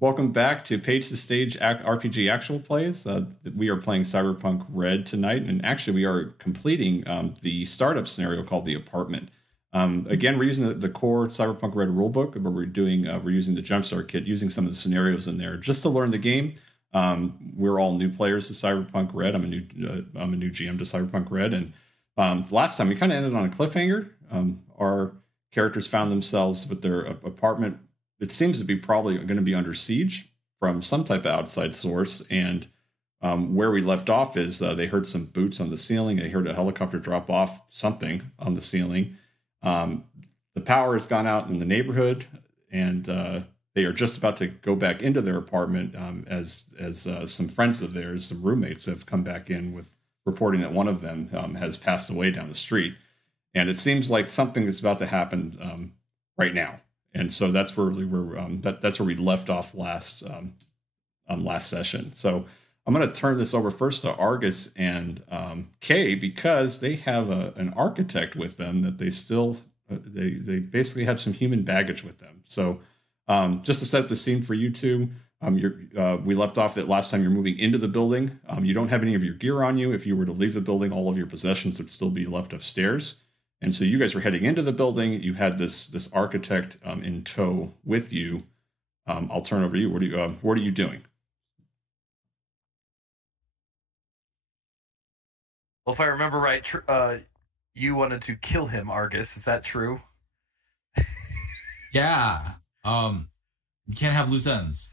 Welcome back to Page to Stage RPG Actual Plays. We are playing Cyberpunk Red tonight, and actually we are completing the startup scenario called The Apartment. Again, we're using the core Cyberpunk Red rulebook, but we're using the Jumpstart kit, using some of the scenarios in there just to learn the game. We're all new players to Cyberpunk Red. I'm a new GM to Cyberpunk Red, and last time we kind of ended on a cliffhanger. Our characters found themselves with their apartment. It seems to be probably going to be under siege from some type of outside source. And where we left off is they heard some boots on the ceiling. They heard a helicopter drop off something on the ceiling. The power has gone out in the neighborhood, and they are just about to go back into their apartment as some friends of theirs, some roommates, have come back in with reporting that one of them has passed away down the street. And it seems like something is about to happen right now. And so that's where that's where we left off last session. So I'm going to turn this over first to Argus and Kay, because they have an architect with them that they still they basically have some human baggage with them. So just to set the scene for you two, we left off that last time you're moving into the building. You don't have any of your gear on you. If you were to leave the building, all of your possessions would still be left upstairs. And so you guys were heading into the building. You had this architect in tow with you. I'll turn over to you. What are you doing? Well, if I remember right, you wanted to kill him, Argus. Is that true? Yeah. You can't have loose ends.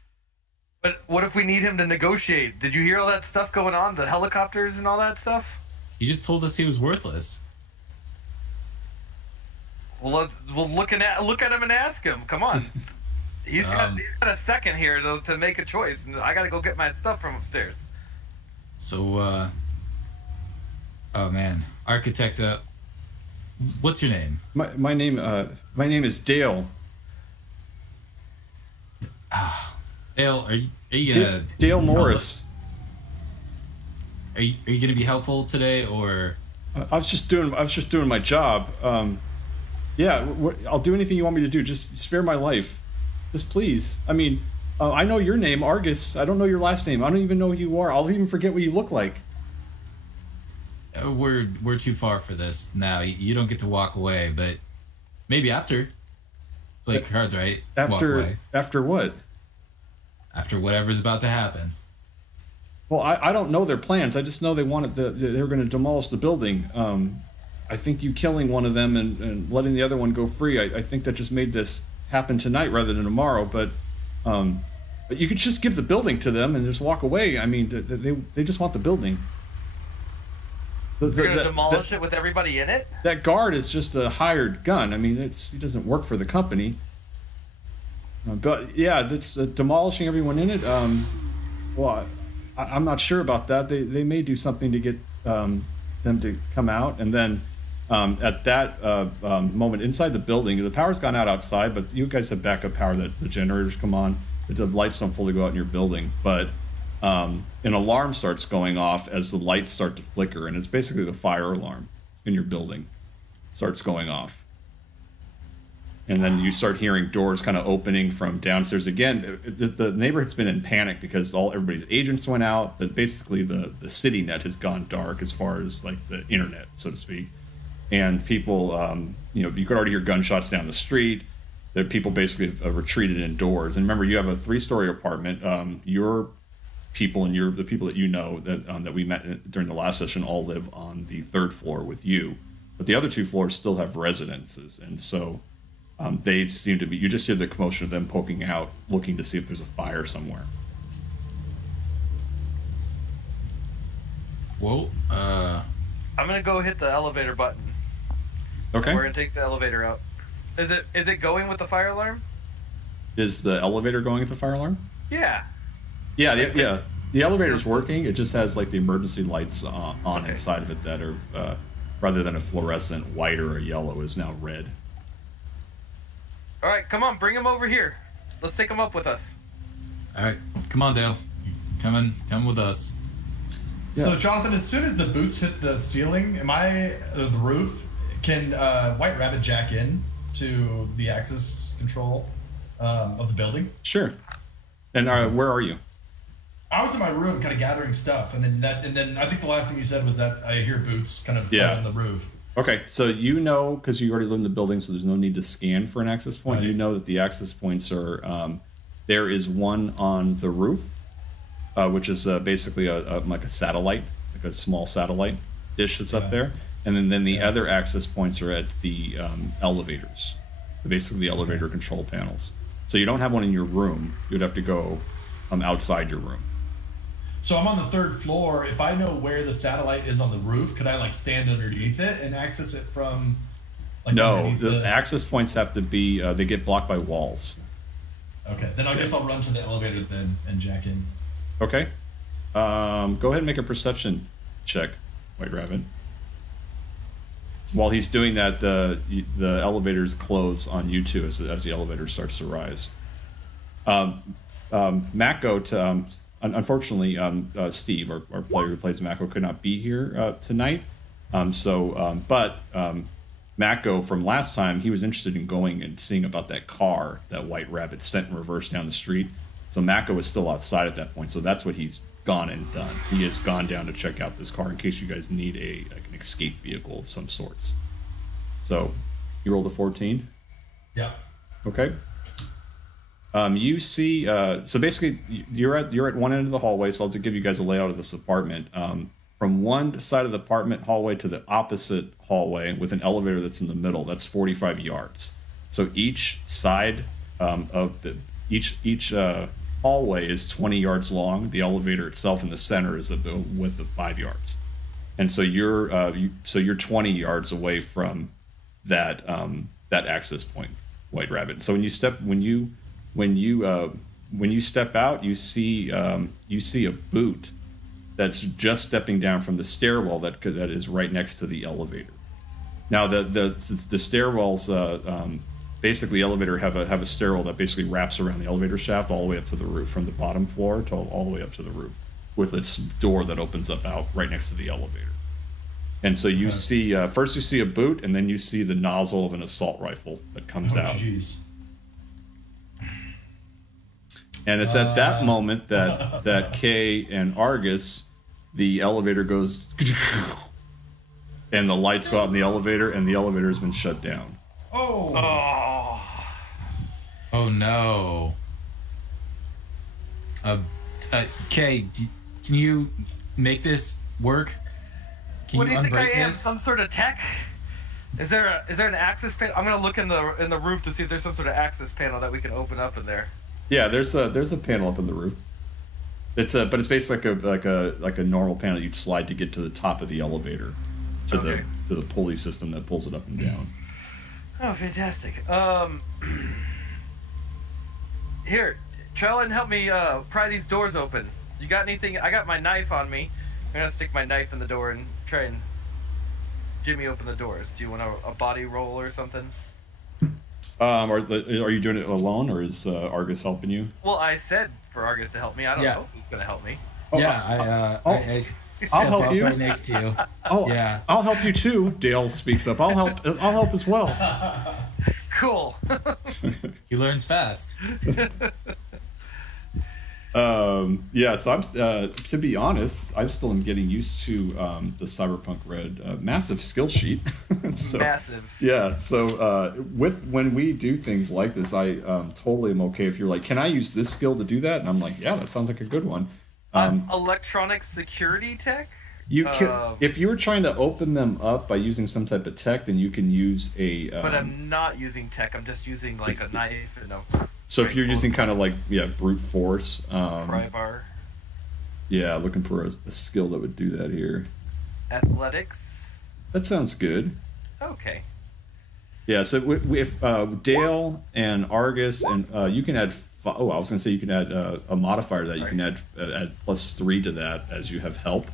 But what if we need him to negotiate? Did you hear all that stuff going on? The helicopters and all that stuff? He just told us he was worthless. Well, we'll look at him and ask him. Come on. He's got a second here to make a choice, and I got to go get my stuff from upstairs. So, oh man, architect. What's your name? My name is Dale. Dale, are you gonna Dale Morris? Are you gonna be helpful today, or? I was just doing my job. Yeah, I'll do anything you want me to do. Just spare my life. Just please. I mean, I know your name, Argus. I don't know your last name. I don't even know who you are. I'll even forget what you look like. We're too far for this now. You don't get to walk away, but maybe after. Play cards right. Walk away. After what? After whatever's about to happen. Well, I don't know their plans. I just know they wanted they were going to demolish the building. I think you killing one of them and letting the other one go free, I think that just made this happen tonight rather than tomorrow. But you could just give the building to them and just walk away. I mean, they just want the building. They're going to demolish it with everybody in it? That guard is just a hired gun. I mean, he doesn't work for the company. But yeah, that's demolishing everyone in it. Well, I'm not sure about that. They may do something to get them to come out, and then at that moment inside the building, the power's gone out outside, but you guys have backup power that the generators come on. The lights don't fully go out in your building, but an alarm starts going off as the lights start to flicker, and it's basically the fire alarm in your building starts going off. And then you start hearing doors kind of opening from downstairs. Again, the neighborhood's been in panic because everybody's agents went out. That basically the city net has gone dark as far as like the internet, so to speak. And people, you could already hear gunshots down the street. The people basically retreated indoors. And remember, you have a 3-story apartment. Your people and the people that you know that we met during the last session all live on the 3rd floor with you, but the other 2 floors still have residences, and so. They seem to be. You just hear the commotion of them poking out, looking to see if there's a fire somewhere. Well, I'm gonna go hit the elevator button. Okay. We're gonna take the elevator out. Is it going with the fire alarm? Is the elevator going with the fire alarm? Yeah. Yeah. The elevator's working. It just has like the emergency lights on inside of it that are rather than a fluorescent white or a yellow is now red. All right, come on, bring him over here. Let's take him up with us. All right, come on, Dale. Come with us. Yeah. So, Jonathan, as soon as the boots hit the ceiling, the roof, can White Rabbit jack in to the access control of the building? Sure. And where are you? I was in my room, kind of gathering stuff, and then I think the last thing you said was that I hear boots kind of on the roof. Okay, so you know, because you already live in the building, so there's no need to scan for an access point. Right. You know that the access points are there is one on the roof, which is basically like a satellite, like a small satellite dish that's up there, and then the other access points are at the elevators, basically the elevator control panels. So you don't have one in your room. You'd have to go outside your room. So I'm on the 3rd floor. If I know where the satellite is on the roof, could I like stand underneath it and access it from? Like, no, the access points have to be. They get blocked by walls. Okay, then I guess I'll run to the elevator then and jack in. Okay. Go ahead and make a perception check, White Rabbit. While he's doing that, the elevators close on you two as the elevator starts to rise. Mako to. Unfortunately, Steve, our player who plays Mako, could not be here tonight. But Mako, from last time, he was interested in going and seeing about that car that White Rabbit sent in reverse down the street. So Mako was still outside at that point. So that's what he's gone and done. He has gone down to check out this car in case you guys need an escape vehicle of some sorts. So you rolled a 14? Yeah. Okay. You see, so basically, you're at one end of the hallway. So I'll give you guys a layout of this apartment. From one side of the apartment hallway to the opposite hallway with an elevator that's in the middle. That's 45 yards. So each side of each hallway is 20 yards long. The elevator itself in the center is a width of 5 yards. And so you're 20 yards away from that access point, White Rabbit. So when you step out, you see a boot that's just stepping down from the stairwell that is right next to the elevator. Now the stairwells, basically, the elevator have a stairwell that basically wraps around the elevator shaft all the way up to the roof, from the bottom floor to all the way up to the roof, with a door that opens up out right next to the elevator. And so you see first you see a boot, and then you see the nozzle of an assault rifle that comes out. Geez. And it's at that moment that Kay and Argus, the elevator goes, and the lights go out in the elevator, and the elevator has been shut down. Oh no. Kay, can you make this work? What do you think I am? Some sort of tech? Is there an access panel? I'm gonna look in the roof to see if there's some sort of access panel that we can open up in there. Yeah, there's a panel up in the roof. But it's basically like a normal panel you'd slide to get to the top of the elevator, to the pulley system that pulls it up and down. Oh, fantastic. Here, try and help me pry these doors open. You got anything? I got my knife on me. I'm gonna stick my knife in the door and try and jimmy open the doors. Do you want a body roll or something? Are you doing it alone, or is Argus helping you? Well, I said for Argus to help me. I don't know if he's gonna help me. I'll help you. Right next to you. I'll help you too. Dale speaks up. I'll help as well. Cool. He learns fast. So I'm to be honest, I still am getting used to the Cyberpunk Red massive skill sheet. So, massive. Yeah. So when we do things like this, I totally am okay if you're like, can I use this skill to do that? And I'm like, yeah, that sounds like a good one. Electronic security tech. You can, if you were trying to open them up by using some type of tech, then you can use a. But I'm not using tech. I'm just using like a knife and a. So if you're using kind of like brute force, pry bar. Yeah, looking for a skill that would do that here. Athletics. That sounds good. Okay. Yeah, so if Dale and Argus and you can add. I was gonna say you can add a modifier to that. You can add +3 to that as you have help.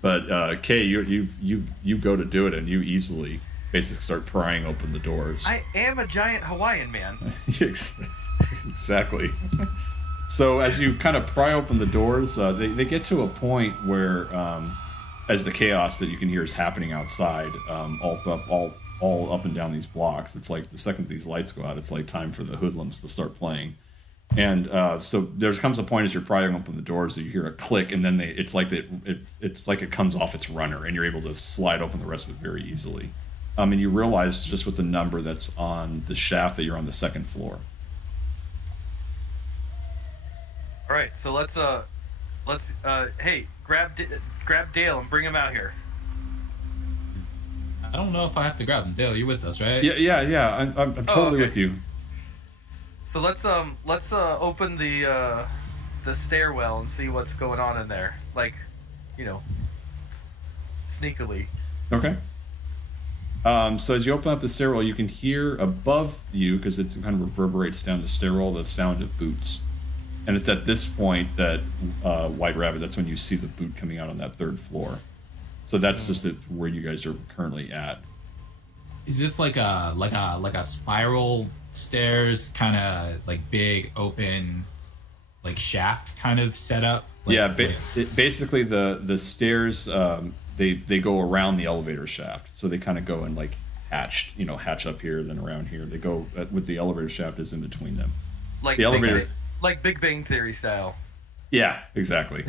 But Kay, you go to do it, and you easily basically start prying open the doors. I am a giant Hawaiian man. Exactly. So as you kind of pry open the doors, they get to a point where, as the chaos that you can hear is happening outside, all up and down these blocks, it's like the second these lights go out, it's like time for the hoodlums to start playing. And so there comes a point as you're prying open the doors that you hear a click, and then it's like it comes off its runner, and you're able to slide open the rest of it very easily. And you realize just with the number that's on the shaft that you're on the second floor. All right, so let's hey, grab Dale and bring him out here. I don't know if I have to grab him. Dale, you're with us, right? Yeah. I'm totally with you. So let's open the stairwell and see what's going on in there, like, sneakily. Okay. So as you open up the stairwell, you can hear above you, because it kind of reverberates down the stairwell, the sound of boots. And it's at this point that White Rabbit, that's when you see the boot coming out on that third floor. So that's just where you guys are currently at. Is this like a spiral stairs, kind of like big open, like shaft kind of setup? Basically the stairs they go around the elevator shaft, so they kind of go and like hatch up here, then around here. They go with the elevator shaft is in between them. Like the elevator, like Big Bang Theory style. Yeah, exactly.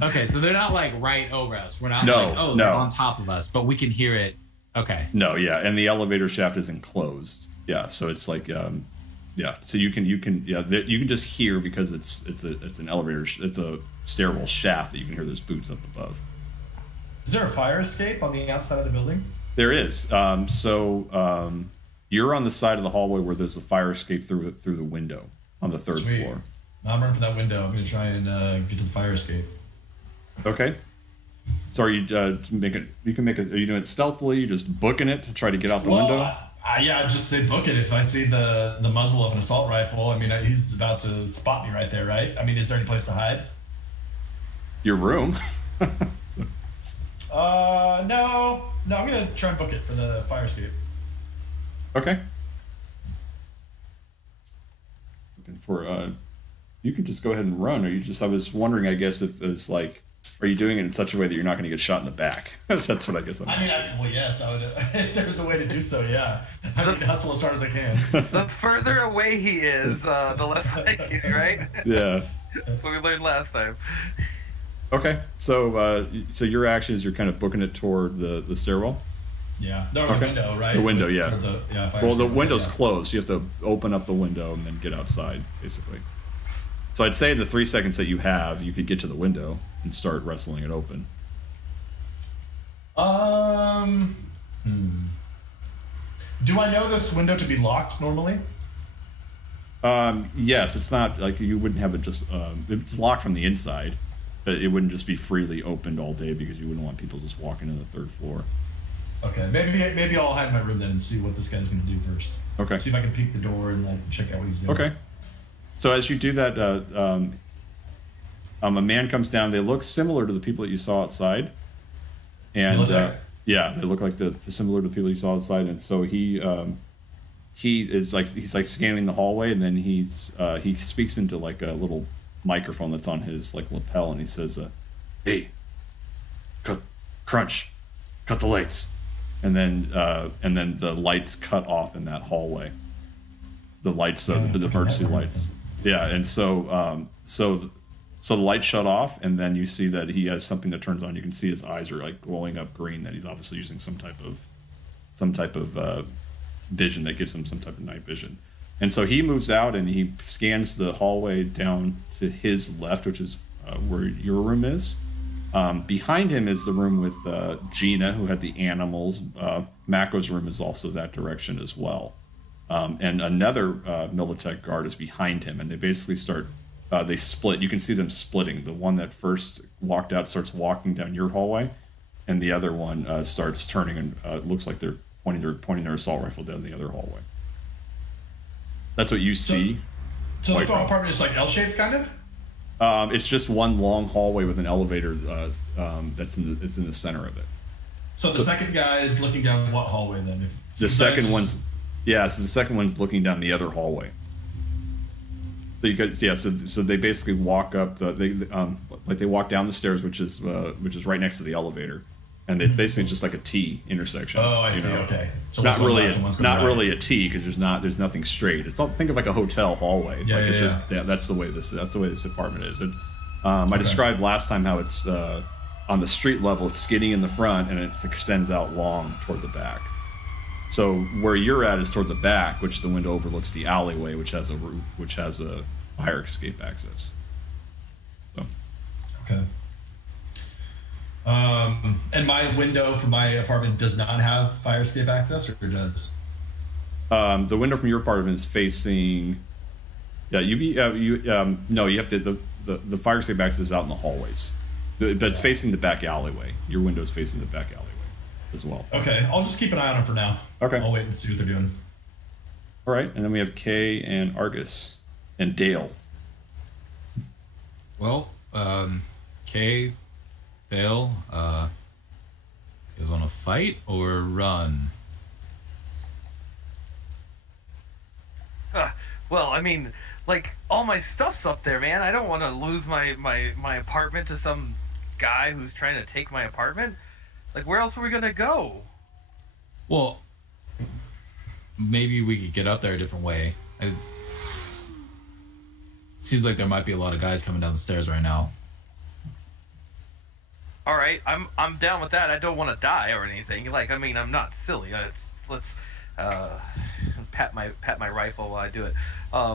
Okay, so they're not like right over us. We're not they're on top of us, but we can hear it. Okay. No, yeah, and the elevator shaft is enclosed. Yeah, so it's like so you can just hear, because it's an elevator, it's a stairwell shaft that you can hear those boots up above. Is there a fire escape on the outside of the building? There is. You're on the side of the hallway where there's a fire escape through the window on the third floor. I'm running for that window. I'm going to try and get to the fire escape. Okay. So are you are you doing it stealthily? You just booking it to try to get out the window? Yeah, I'd just say book it. If I see the muzzle of an assault rifle, I mean, he's about to spot me right there, right? I mean, is there any place to hide? Your room. No, I'm going to try and book it for the fire escape. Okay. Looking for you can just go ahead and run, or I was wondering, I guess, if it's like, are you doing it in such a way that you're not going to get shot in the back? That's what I guess I'm asking. Yes, I would. If there was a way to do so, yeah. I would hustle as hard as I can. The further away he is, the less likely, right? Yeah. That's what we learned last time. Okay, so your action is you're kind of booking it toward the stairwell? Yeah. No, the window, right? The window, yeah. The window's yeah. closed, so you have to open up the window and then get outside, basically. So I'd say the 3 seconds that you have, you could get to the window and start wrestling it open. Do I know this window to be locked normally? Yes, it's not like you wouldn't have it just. It's locked from the inside, but it wouldn't just be freely opened all day, because you wouldn't want people just walking to the third floor. Okay, maybe I'll hide in my room then and see what this guy's going to do first. Okay. See if I can peek the door and like check out what he's doing. Okay. So as you do that, a man comes down. They look similar to the people that you saw outside, and they look like similar to the people you saw outside. And so he's like scanning the hallway, and then he speaks into like a little microphone that's on his like lapel, and he says, "Hey, cut the lights," and then the lights cut off in that hallway. The lights, the emergency lights. Yeah, and so the lights shut off, and then you see that he has something that turns on. You can see his eyes are like glowing up green. That he's obviously using some type of vision that gives him some type of night vision. And so he moves out and he scans the hallway down to his left, which is where your room is. Behind him is the room with Gina, who had the animals. Mako's room is also that direction as well. And another Militech guard is behind him, and they basically they split. You can see them splitting. The one that first walked out starts walking down your hallway, and the other one starts turning, and it looks like they're pointing their assault rifle down the other hallway. That's what you see. So the apartment is like L-shaped, kind of? It's just one long hallway with an elevator it's in the center of it. So the second guy is looking down what hallway then? So the second one's looking down the other hallway. So you could, so they basically walk up. They walk down the stairs, which is right next to the elevator, and it's basically just like a T intersection. Oh, I see. Okay, so not really, not really a T because there's nothing straight. It's all, think of like a hotel hallway. Yeah, like yeah, it's yeah. just that's the way this apartment is. It's, I described last time how it's on the street level, it's skinny in the front and it extends out long toward the back. So where you're at is toward the back, which the window overlooks the alleyway, which has a roof, which has a fire escape access. So. Okay. And my window for my apartment does not have fire escape access, or does? The window from your apartment is facing. Yeah, no, you have to. The fire escape access is out in the hallways, but it's facing the back alleyway. Your window is facing the back alleyway as well. Okay, I'll just keep an eye on them for now. Okay. I'll wait and see what they're doing. All right, and then we have Kay and Argus and Dale. Well, Kay, Dale, you guys want to fight or run? Well, I mean, like, all my stuff's up there, man. I don't want to lose my apartment to some guy who's trying to take my apartment. Like, where else are we gonna go? Well, maybe we could get up there a different way. Seems like there might be a lot of guys coming down the stairs right now. All right, I'm down with that. I don't want to die or anything. Like, I mean, I'm not silly. Let's pat my rifle while I do it.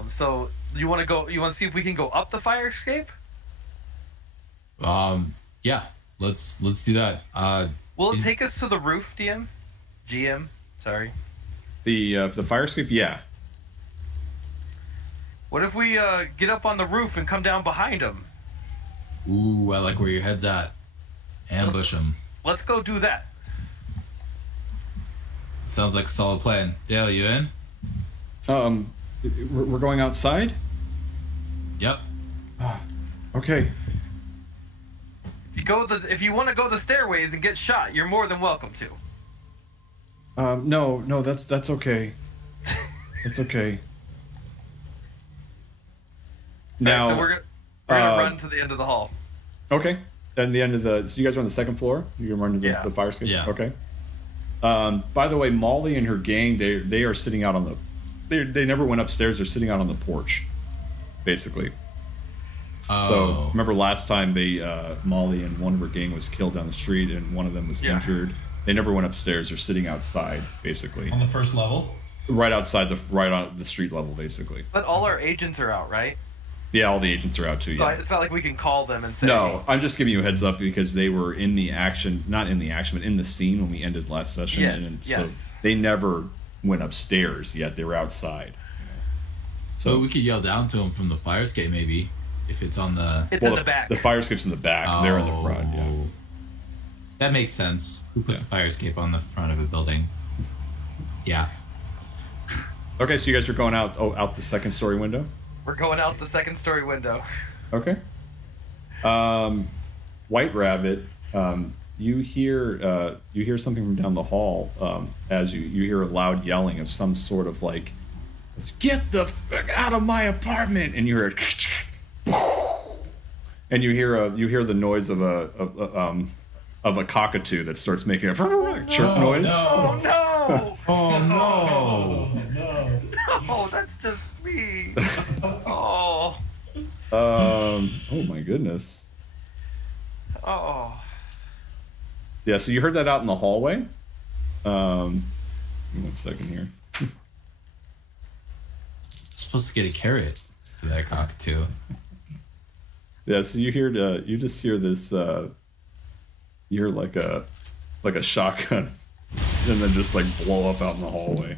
So you want to go? You want to see if we can go up the fire escape? Yeah. Let's do that. Will it take us to the roof, GM? Sorry. The fire escape, yeah. What if we get up on the roof and come down behind him? Ooh, I like where your head's at. Ambush him. Let's go do that. Sounds like a solid plan. Dale, you in? We're going outside. Yep. Okay. If you want to go the stairways and get shot, you're more than welcome to. No, that's okay. That's okay. Now, right, so we're gonna run to the end of the hall. Okay. Then the end of the. So you guys are on the second floor. You're gonna run to the fire escape. Yeah. Okay. By the way, Molly and her gang, they are sitting out on the. They never went upstairs. They're sitting out on the porch, basically. Oh. So remember last time Molly and one of her gang was killed down the street, and one of them was injured. They never went upstairs. They're sitting outside, basically. On the first level. Right outside right on the street level, basically. But all our agents are out, right? Yeah, all the agents are out too. Yeah. It's not like we can call them and say. No, I'm just giving you a heads up because they were in the action, not in the action, but in the scene when we ended last session. Yes. So they never went upstairs yet. They were outside. So we could yell down to them from the fire escape, maybe, if it's on the. It's in the back. The fire escape's in the back. They're in the front. Yeah. That makes sense. Who puts a fire escape on the front of a building? Yeah. Okay, so you guys are going out the second story window. We're going out the second story window. Okay. White Rabbit, you hear something from down the hall as you hear a loud yelling of some sort of like, "Get the fuck out of my apartment!" And you hear and you hear the noise of a cockatoo that starts making a chirp noise. Oh no! Oh no! Oh, that's just me. Oh. Oh my goodness. Oh. Yeah, so you heard that out in the hallway. 1 second here. Supposed to get a carrot for that cockatoo. Yeah, so you just hear this. You hear like a shotgun, and then just like blow up out in the hallway.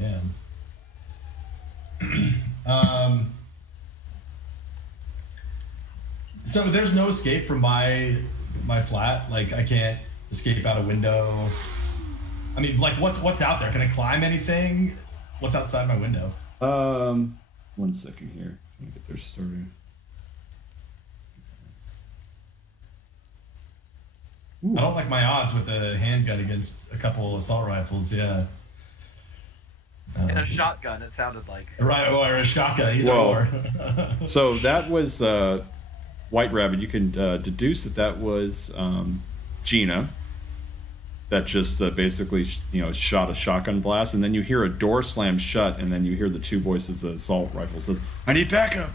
Yeah. So there's no escape from my flat. Like I can't escape out a window. I mean, like what's out there? Can I climb anything? What's outside my window? 1 second here. Let me get their story. Ooh. I don't like my odds with a handgun against a couple assault rifles. Yeah. And a shotgun, it sounded like. Right, or a shotgun, either or. So that was White Rabbit. You can deduce that was Gina. that just basically shot a shotgun blast, and then you hear a door slam shut, and then you hear the two voices. The assault rifle says, "I need backup,"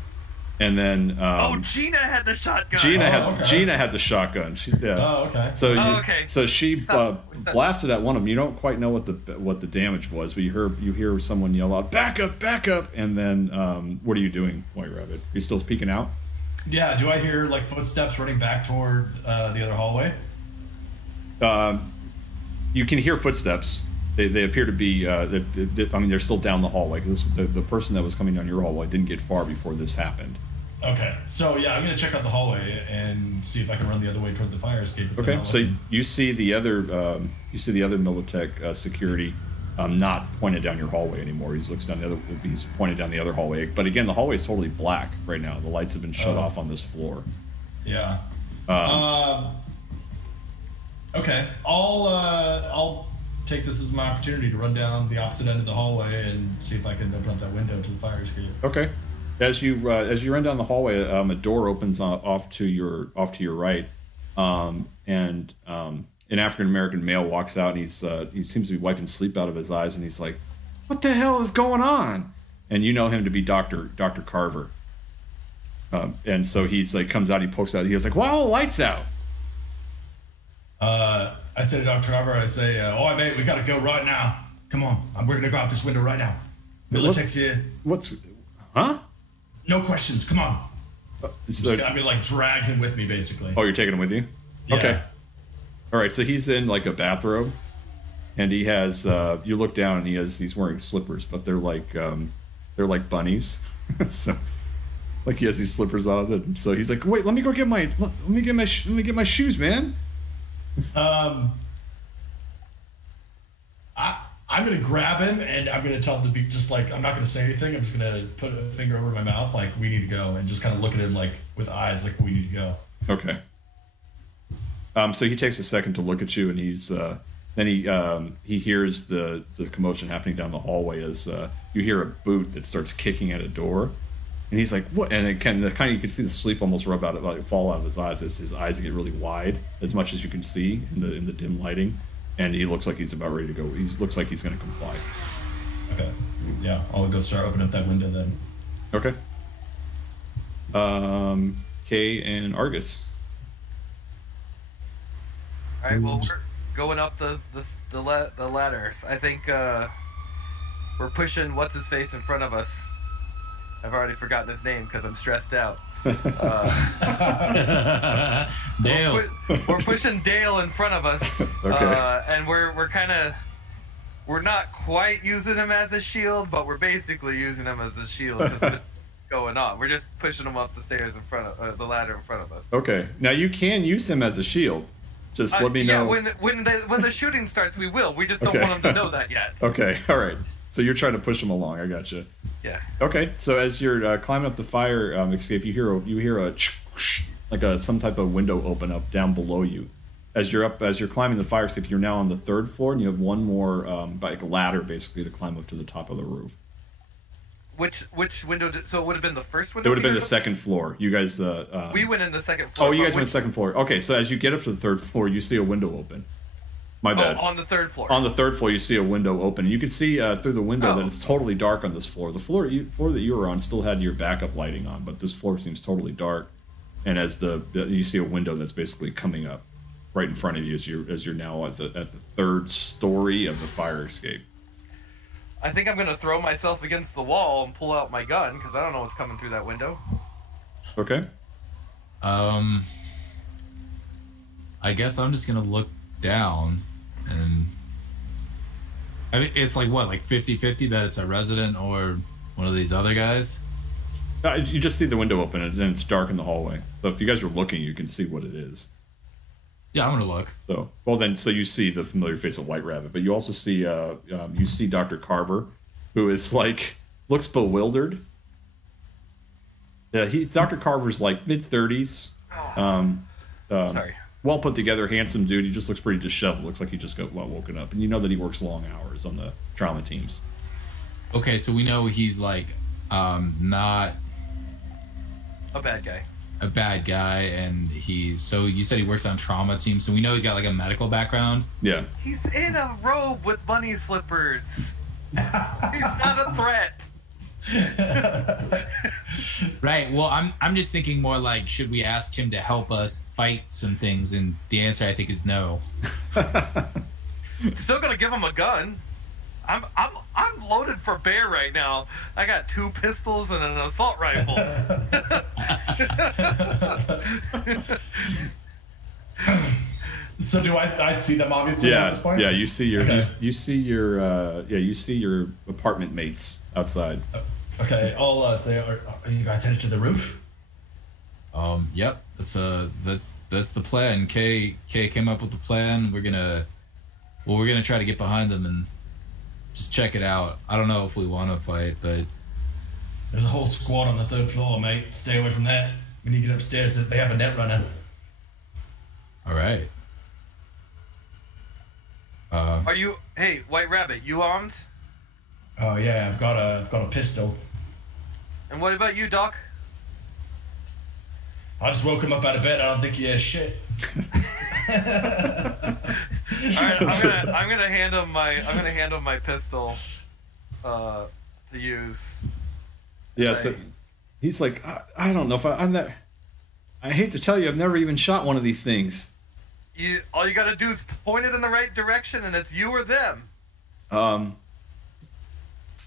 and then Gina had the shotgun. Gina had the shotgun. Okay. So she blasted at one of them. You don't quite know what the damage was, but you hear someone yell out, "Backup, backup!" And then what are you doing, White Rabbit? Are you still peeking out? Yeah. Do I hear like footsteps running back toward the other hallway? You can hear footsteps. They appear to be. They're still down the hallway because the person that was coming down your hallway didn't get far before this happened. Okay, so yeah, I'm gonna check out the hallway and see if I can run the other way toward the fire escape. Okay, so you see the other Militech security not pointed down your hallway anymore. He's pointed down the other hallway. But again, the hallway is totally black right now. The lights have been shut off on this floor. Yeah. Okay, I'll take this as my opportunity to run down the opposite end of the hallway and see if I can open up that window to the fire escape. Okay. As you run down the hallway, a door opens off to your right, and an African American male walks out, and he seems to be wiping sleep out of his eyes, and he's like, "What the hell is going on?" And you know him to be Dr. Carver. And so he's like comes out, he pokes out, he goes like, "Why are all the lights out?" I say to Dr. Carver, I say, "Oh, mate, we gotta go right now. Come on, we're gonna go out this window right now. Militech's here. Huh? No questions. Come on." I'm gonna like drag him with me, basically. Oh, you're taking him with you? Yeah. Okay. All right. So he's in like a bathrobe, and he has. You look down, and he's wearing slippers, but they're like bunnies. So, like he has these slippers on, and so he's like, "Wait, let me get my shoes, man." I'm gonna grab him and I'm gonna tell him to be just like, I'm not gonna say anything. I'm just gonna put a finger over my mouth, like, "We need to go," and just kind of look at him like with eyes, like, "We need to go." Okay. So he takes a second to look at you, and then he hears the commotion happening down the hallway as you hear a boot that starts kicking at a door, and he's like, "What?" And it you can see the sleep almost fall out of his eyes as his eyes get really wide, as much as you can see in the dim lighting. And he looks like he's about ready to go. He looks like he's going to comply. Okay. Yeah, I'll go start opening up that window then. Okay. Kay and Argus. All right. Well, we're going up the ladders. I think we're pushing what's his face in front of us. I've already forgotten his name because I'm stressed out. Dale. We're pushing Dale in front of us. Okay. And we're not quite using him as a shield, but we're basically using him as a shield because what's going on. We're just pushing him up the stairs in front of the ladder in front of us. Okay. Now you can use him as a shield. Just let me know. Yeah, when the shooting starts, we will. We just don't want him to know that yet. Okay. All right. So you're trying to push him along. I gotcha. Yeah. Okay. So as you're climbing up the fire escape, you hear a like some type of window open up down below you. As you're climbing the fire escape, you're now on the 3rd floor, and you have one more like ladder basically to climb up to the top of the roof. Which window? So it would have been the first window. It would have been the 2nd floor. You guys. We went in the 2nd floor. Oh, you guys went 2nd floor. Okay. So as you get up to the 3rd floor, you see a window open. My bad. On the 3rd floor. On the 3rd floor, you see a window open. You can see through the window that it's totally dark on this floor. The floor that you were on still had your backup lighting on, but this floor seems totally dark. And as you see a window that's basically coming up right in front of you as you're now at the 3rd story of the fire escape. I think I'm gonna throw myself against the wall and pull out my gun because I don't know what's coming through that window. Okay. I guess I'm just gonna look down. And I mean, it's like what, like 50-50 that it's a resident or one of these other guys? You just see the window open and it's dark in the hallway. So if you guys are looking, you can see what it is. Yeah, I'm gonna look. So you see the familiar face of White Rabbit, but you also see Dr. Carver, who is like looks bewildered. Yeah, Dr. Carver's like mid-30s. Sorry. Well put together, handsome dude. He just looks pretty disheveled. Looks like he just got woken up, and you know that he works long hours on the trauma teams. Okay, so we know he's like not a bad guy. a bad guy, and so you said he works on trauma team, so we know he's got like a medical background. Yeah. He's in a robe with bunny slippers. He's not a threat. Right. Well, I'm just thinking more like, should we ask him to help us fight some things? And the answer, I think, is no. Still gonna give him a gun. I'm loaded for bear right now. I got 2 pistols and an assault rifle. So do I see them obviously at this point? Yeah, you see your Okay. you see your apartment mates outside. Okay, I'll say, are you guys headed to the roof? Yep. That's the plan. Kay came up with the plan. We're gonna try to get behind them and just check it out. I don't know if we want to fight, but There's a whole squad on the 3rd floor, mate. Stay away from that. When you get upstairs, they have a net runner. all right. Are you? Hey, White Rabbit, you armed? Oh yeah, I've got a pistol. And what about you, Doc? I just woke him up out of bed. I don't think he has shit. All right, I'm gonna hand him my pistol to use. Yeah, so he's like, I don't know if I'm that. I hate to tell you, I've never even shot one of these things. All you gotta do is point it in the right direction, and it's you or them. All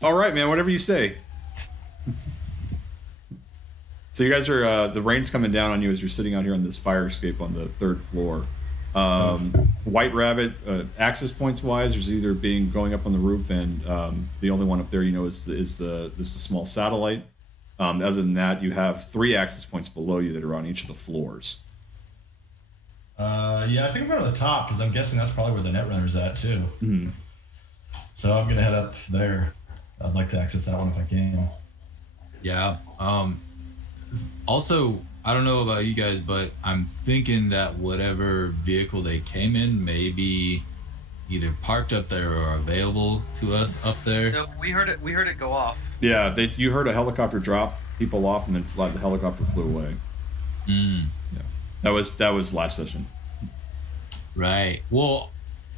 right, man, whatever you say. So you guys are the rain's coming down on you as you're sitting out here on this fire escape on the 3rd floor. White Rabbit, access points wise, there's either going up on the roof, and the only one up there is the small satellite. Other than that, you have 3 access points below you that are on each of the floors. Yeah, I think I'm going to the top because I'm guessing that's probably where the net runner's at too. Mm-hmm. So I'm gonna head up there. I'd like to access that one if I can. Yeah. Also, I don't know about you guys, but I'm thinking that whatever vehicle they came in may be either parked up there or available to us up there. No, we heard it go off. Yeah, you heard a helicopter drop people off, and then the helicopter flew away. Mm. Yeah, that was last session. Right. Well,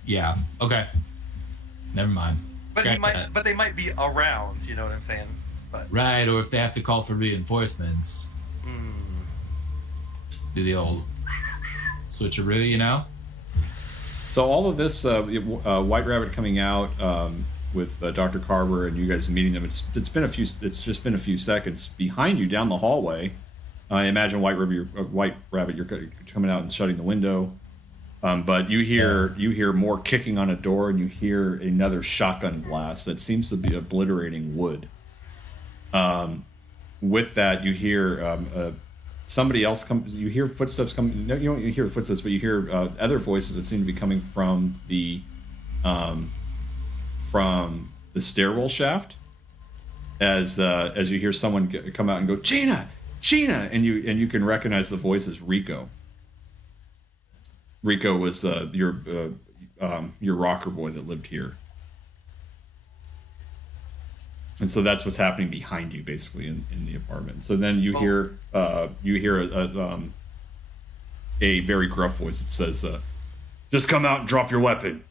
yeah. Okay. Never mind. But they might be around. You know what I'm saying? But right, or if they have to call for reinforcements, do the old switcheroo, you know? So all of this, White Rabbit coming out with Dr. Carver and you guys meeting them. It's just been a few seconds. Behind you, down the hallway, I imagine White Rabbit, you're coming out and shutting the window. But you hear more kicking on a door, and you hear another shotgun blast that seems to be obliterating wood. With that, you hear somebody else come. You hear footsteps coming. No, you don't hear footsteps, but you hear other voices that seem to be coming from the stairwell shaft. As you hear someone come out and go, Gina, and you can recognize the voice as Rico. Rico was your rocker boy that lived here. And so that's what's happening behind you, basically, in the apartment. So then you hear a very gruff voice that says, "Just come out and drop your weapon."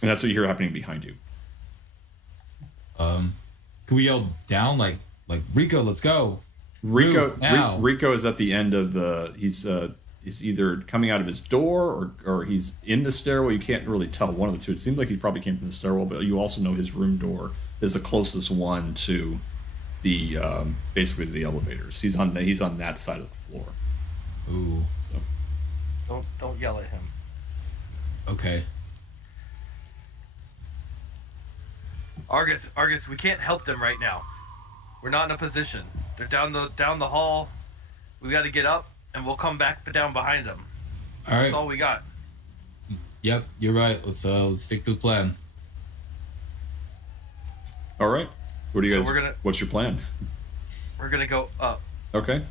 And that's what you hear happening behind you. Can we yell down like Rico, let's go? Rico is at the end of the. He's either coming out of his door or he's in the stairwell. You can't really tell, one of the two. It seems like he probably came from the stairwell, but you also know his room door is the closest one to the basically the elevators. He's on that side of the floor. Ooh. So. Don't yell at him. Okay. Argus, we can't help them right now. We're not in a position. They're down the hall. We got to get up, and we'll come back down behind them. All right. That's all we got. Yep, you're right. Let's stick to the plan. All right. What do you guys? What's your plan? We're gonna go up. Okay.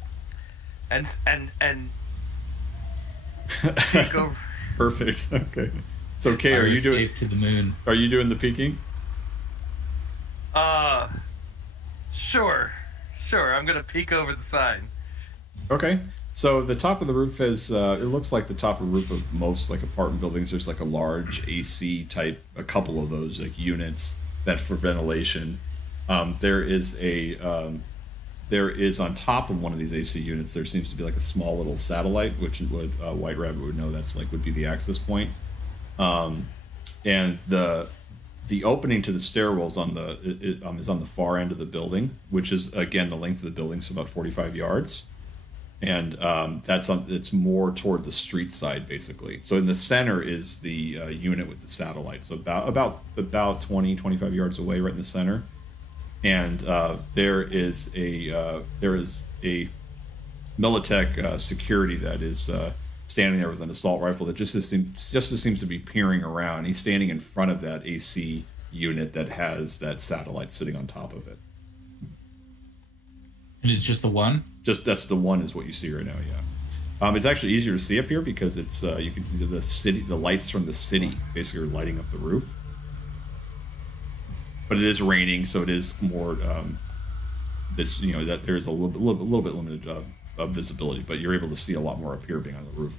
And take over. Perfect. Okay. So, Kay, are you doing to the moon? Are you doing the peeking? Sure. Sure, I'm gonna peek over the side. Okay. So the top of the roof is, it looks like the top of the roof of most like apartment buildings. There's like a large AC type, a couple of those like units that for ventilation. There is on top of one of these AC units, there seems to be like a small little satellite, which would White Rabbit would know that's like would be the access point. And the opening to the stairwells is on the far end of the building, which is again the length of the building, so about 45 yards. And it's more toward the street side basically. So in the center is the unit with the satellite, so about 20-25 yards away, right in the center. And there is a Militech security that is standing there with an assault rifle that just seems to be peering around. He's standing in front of that AC unit that has that satellite sitting on top of it. And it's just the one? That's the one is what you see right now, yeah. It's actually easier to see up here because it's you can the lights from the city basically are lighting up the roof. But it is raining, so it is more that there's a little bit limited of visibility, but you're able to see a lot more up here being on the roof.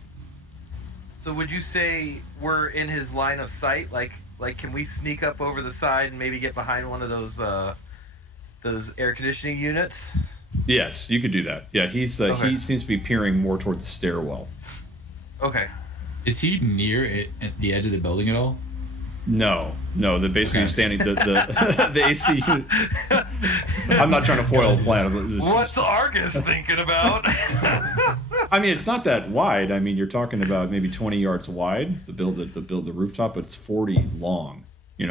So would you say we're in his line of sight? Like can we sneak up over the side and maybe get behind one of those air conditioning units? Yes, you could do that. Yeah, Okay. He seems to be peering more toward the stairwell. Okay. Is he near it at the edge of the building at all? No. The basically Okay. standing the AC unit. I'm not trying to foil a plan. What's Argus thinking about? I mean, it's not that wide. I mean, you're talking about maybe 20 yards wide, the rooftop, but it's 40 long.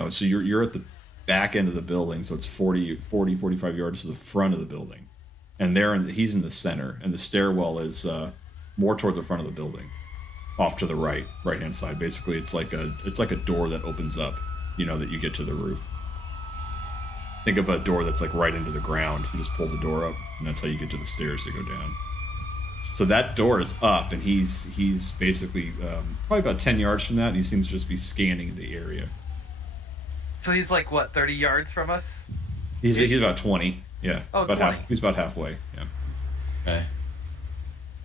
So you're at the back end of the building, so it's 45 yards to the front of the building. And he's in the center, and the stairwell is more toward the front of the building, off to the right-hand side. Basically, it's like a door that opens up, that you get to the roof. Think of a door that's like right into the ground. You just pull the door up, and that's how you get to the stairs to go down. So that door is up, and he's basically probably about 10 yards from that. And he seems to just be scanning the area. So he's like what, 30 yards from us? He's about 20. Yeah. Oh, about 20. He's about halfway. Yeah. Okay.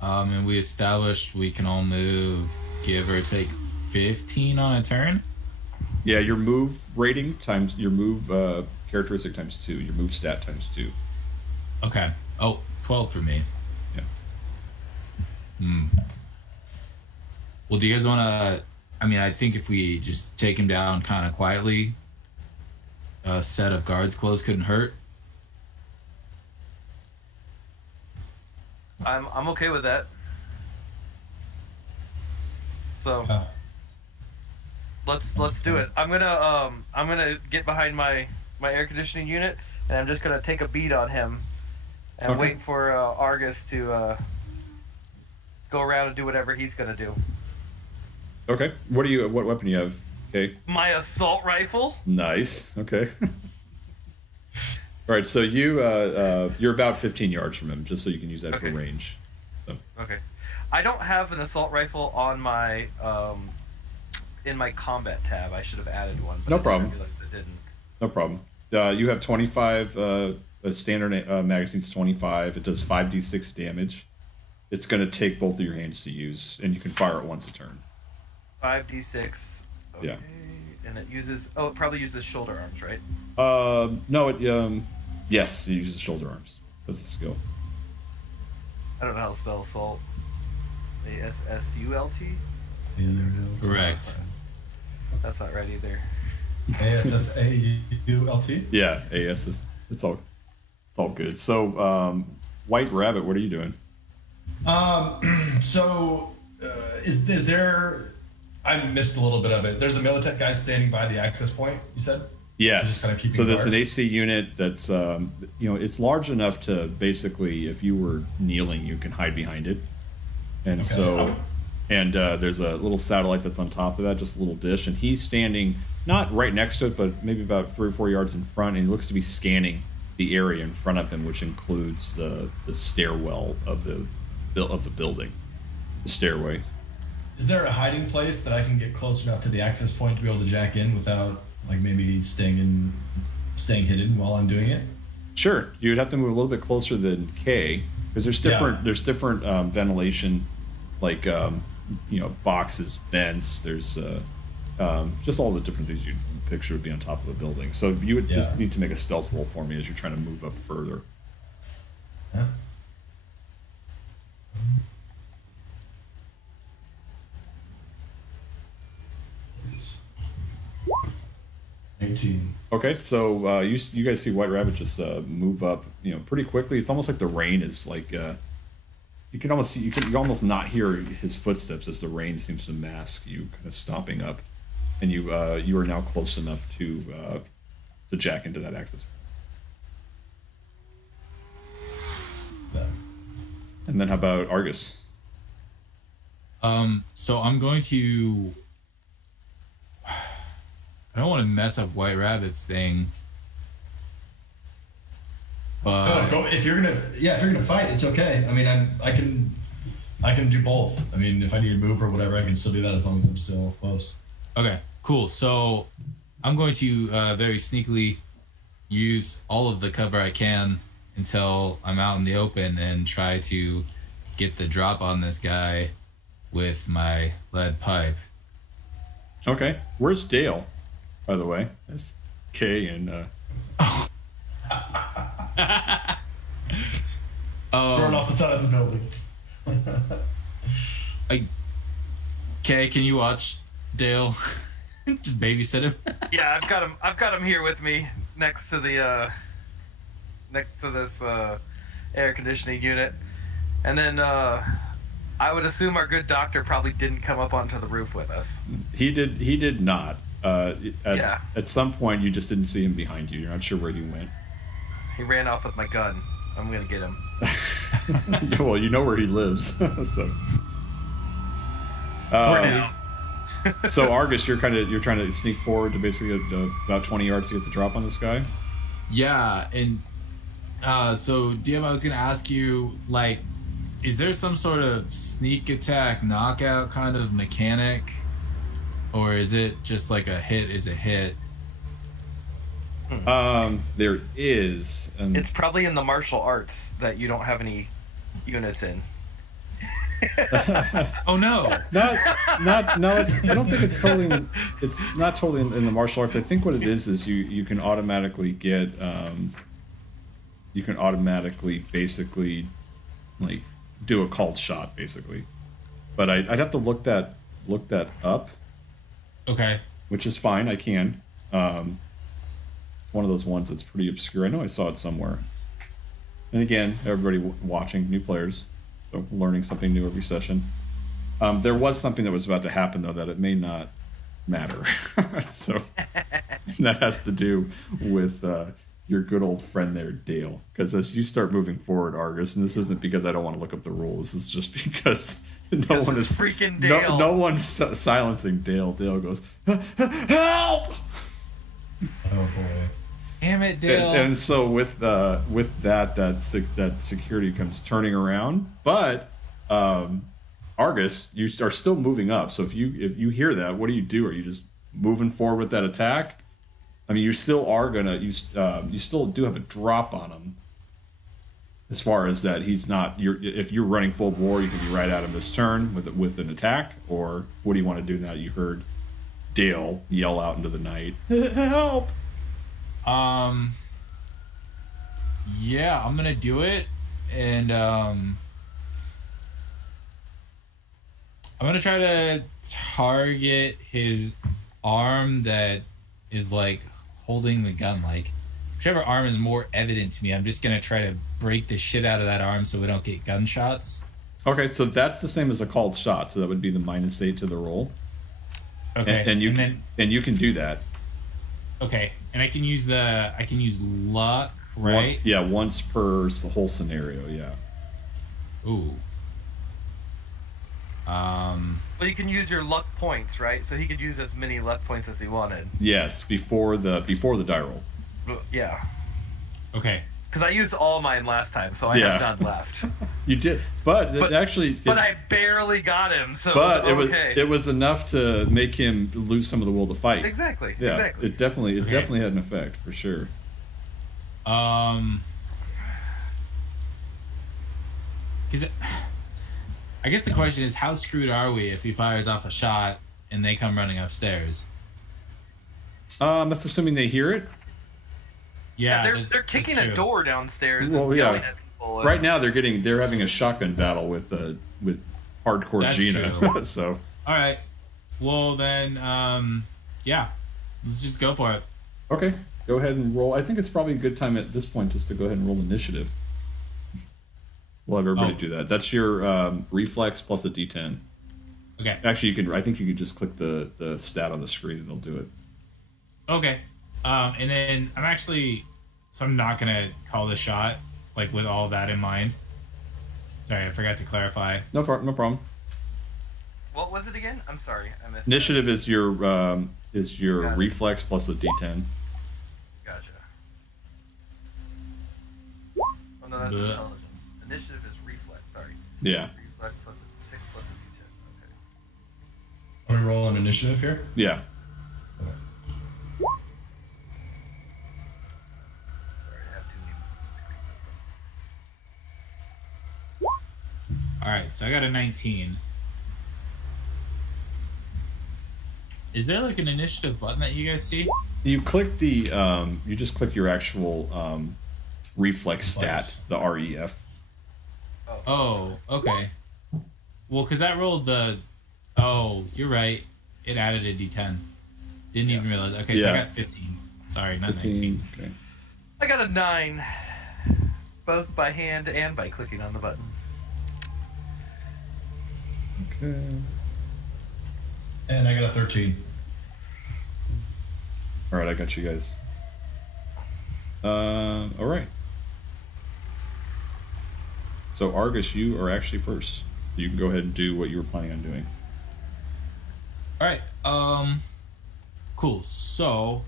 And we established we can all move, give or take 15 on a turn. Yeah, your move rating times your move characteristic times 2. Your move stat times 2. Okay. Oh, 12 for me. Yeah. Well, do you guys want to... I mean, I think if we just take him down kind of quietly, a set of guards close couldn't hurt. I'm okay with that. So let's do it. I'm gonna get behind my air conditioning unit, and I'm just gonna take a beat on him and wait for Argus to go around and do whatever he's gonna do. Okay. What weapon do you have? Okay. My assault rifle. Nice. Okay. All right. So you're about 15 yards from him, just so you can use that for range. So. Okay. I don't have an assault rifle on my in my combat tab. I should have added one. But No I problem. realized I didn't. No problem. You have 25. A standard magazine's 25. It does 5d6 damage. It's going to take both of your hands to use, and you can fire it once a turn. 5d6. Okay. Yeah. And it uses. Oh, it probably uses shoulder arms, right? No. Yes, it uses shoulder arms. That's a skill. I don't know how to spell assault. ASSULT? Correct. That's not right either. ASSAULT? Yeah, AS. It's all good. So, White Rabbit, what are you doing? Is there? I missed a little bit of it. There's a Militech guy standing by the access point. You said? Yes. Just kind of keeping So there's guard. an AC unit that's it's large enough to basically, if you were kneeling, you can hide behind it. And Okay. there's a little satellite that's on top of that, just a little dish, and he's standing not right next to it, but maybe about 3 or 4 yards in front, and he looks to be scanning the area in front of him, which includes the stairwell of the building, the stairways. Is there a hiding place that I can get close enough to the access point to be able to jack in without, like, maybe staying hidden while I'm doing it? Sure, you would have to move a little bit closer than K because there's different ventilation, like boxes, vents. There's just all the different things you picture would be on top of a building. So you would just need to make a stealth roll for me as you're trying to move up further. Yeah. 18. Okay, so you guys see White Rabbit just move up, pretty quickly. It's almost like the rain is like you can almost not hear his footsteps as the rain seems to mask you kind of stomping up, and you are now close enough to jack into that access. And then how about Argus? So I'm going to. I don't want to mess up White Rabbit's thing. But Go. If you're gonna fight, it's okay. I mean, I can do both. I mean, if I need to move or whatever, I can still do that as long as I'm still close. Okay, cool. So I'm going to very sneakily use all of the cover I can until I'm out in the open and try to get the drop on this guy with my lead pipe. Okay, where's Dale? By the way, that's K and Run off the side of the building. Kay, can you watch Dale? Just babysit him. Yeah, I've got him here with me next to this air conditioning unit, and then I would assume our good doctor probably didn't come up onto the roof with us. He did not. At some point, you just didn't see him behind you. You're not sure where he went. He ran off with my gun. I'm gonna get him. Well, you know where he lives, so. So Argus, you're trying to sneak forward to basically about 20 yards to get the drop on this guy. Yeah, and so DM, I was gonna ask you, like, is there some sort of sneak attack knockout kind of mechanic? Or is it just like a hit is a hit? There is. It's probably in the martial arts that you don't have any units in. Oh no! No. I don't think it's totally. It's not totally in the martial arts. I think what it is you can automatically get. You can automatically basically, like, do a called shot basically, but I'd have to look that up. Okay. Which is fine. I can. One of those ones that's pretty obscure. I know I saw it somewhere. And again, everybody watching, new players, so learning something new every session. There was something that was about to happen, though, that it may not matter. So that has to do with your good old friend there, Dale. Because as you start moving forward, Argus, and this isn't because I don't want to look up the rules, it's just because no one is freaking Dale. No one's silencing Dale. Dale goes, "Help!" Oh boy! Damn it, Dale! And so with that security comes turning around, but Argus, you are still moving up. So if you hear that, what do you do? Are you just moving forward with that attack? I mean, you still are gonna you still do have a drop on him. As far as that, he's not. If you're running full bore, you can be right at him this turn with an attack. Or what do you want to do now that you heard Dale yell out into the night, "Help!" Yeah, I'm gonna do it, and I'm gonna try to target his arm that is like holding the gun. Like, whichever arm is more evident to me, I'm just gonna try to break the shit out of that arm so we don't get gunshots. Okay, so that's the same as a called shot. So that would be the -8 to the roll. Okay, and you can do that. Okay, and I can use luck, right? Once per whole scenario. Yeah. Ooh. Well, you can use your luck points, right? So he could use as many luck points as he wanted. Yes, before the die roll. Yeah. Okay. Because I used all mine last time, so I have none left. You did, but I barely got him, so it was enough to make him lose some of the will to fight. Exactly. Yeah, exactly. it definitely had an effect for sure. Because I guess the question is, how screwed are we if he fires off a shot and they come running upstairs? That's assuming they hear it. Yeah, they're kicking a door downstairs Well, and yelling yeah. at people. Right now they're having a shotgun battle with hardcore That's Gina. true. So all right. Well then, yeah, let's just go for it. okay, go ahead and roll. I think it's probably a good time at this point just to go ahead and roll initiative. We'll have everybody do that. That's your reflex plus a D10. Okay. Actually, you can. I think you can just click the stat on the screen and it'll do it. Okay. And then I'm not gonna call the shot like with all that in mind. Sorry, I forgot to clarify. No problem. What was it again? I'm sorry, I missed. Initiative is your Got it. reflex plus a D10. Gotcha. Oh no, that's Blech. intelligence. Initiative is reflex. Sorry. Yeah. Reflex plus a 6 plus a D10. Okay. I'm gonna roll an initiative here. Yeah. Sorry, I have too many screens open. All right, so I got a 19. Is there like an initiative button that you guys see? You click you just click your actual reflex stat, the REF. Oh, okay. Well, because that rolled the... Oh, you're right. It added a D10. Didn't even realize. Okay, so I Yeah. got 15. Sorry, not 19. Okay. I got a 9, both by hand and by clicking on the button. Okay. And I got a 13. All right, I got you guys. All right. So Argus, you are actually first. You can go ahead and do what you were planning on doing. All right. Cool. So,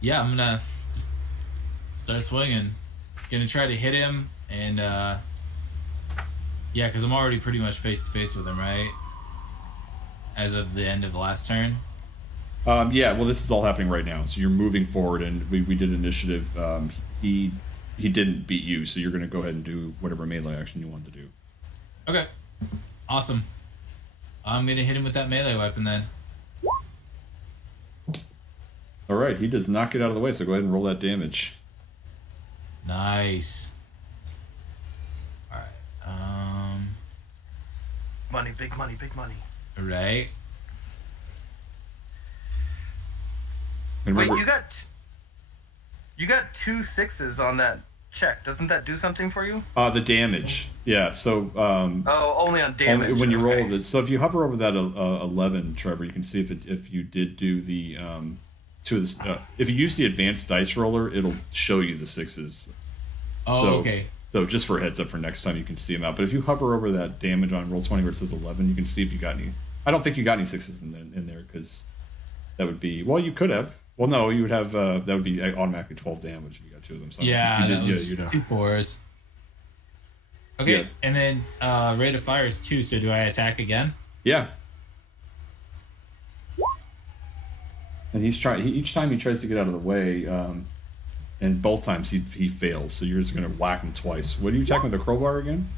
yeah, I'm gonna just start swinging. Gonna try to hit him, and yeah, because I'm already pretty much face to face with him, right? As of the end of the last turn. Yeah, well, this is all happening right now. So you're moving forward, and we did initiative. He didn't beat you, so you're going to go ahead and do whatever melee action you want to do. Okay. Awesome. I'm gonna hit him with that melee weapon then. All right, he does not get out of the way, so go ahead and roll that damage. Nice. All right. Money, big money, big money. All right. And Wait, remember, you got 2 6s on that check. Doesn't that do something for you? the damage. Yeah, so Oh, only on damage. when you okay. roll it. So if you hover over that 11, Trevor, you can see if you did do the if you use the advanced dice roller, it'll show you the 6s. Oh, So- okay. So just for a heads up for next time, you can see them out. But if you hover over that damage on roll 20 where it says 11, you can see if you got any. I don't think you got any 6s in there because that would be, well, you could have. Well, no, you would have. That would be automatically 12 damage if you got 2 of them. So Yeah, you that was you'd have. 2 4s. Okay, Yeah. and then rate of fire is 2. So do I attack again? Yeah. And he's trying. Each time he tries to get out of the way, and both times he fails. So you're just gonna whack him twice. What are you attacking with a crowbar again?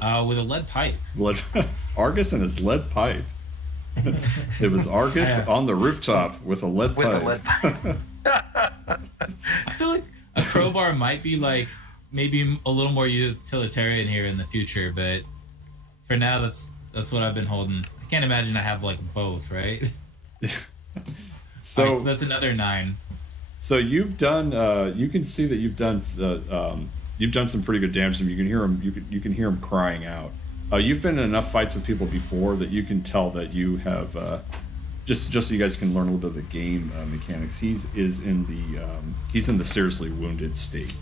With a lead pipe. Lead, Argus and his lead pipe. It was Argus on the rooftop with a lead With pipe. the lead pipe. I feel like a crowbar might be like maybe a little more utilitarian here in the future, but for now that's what I've been holding. I can't imagine I have like both, right? So, All right, so that's another 9. so you've done. You can see that you've done some pretty good damage to him. You can hear him. You can hear him crying out. You've been in enough fights with people before that you can tell that you have. Just so you guys can learn a little bit of the game mechanics. He's in the seriously wounded state.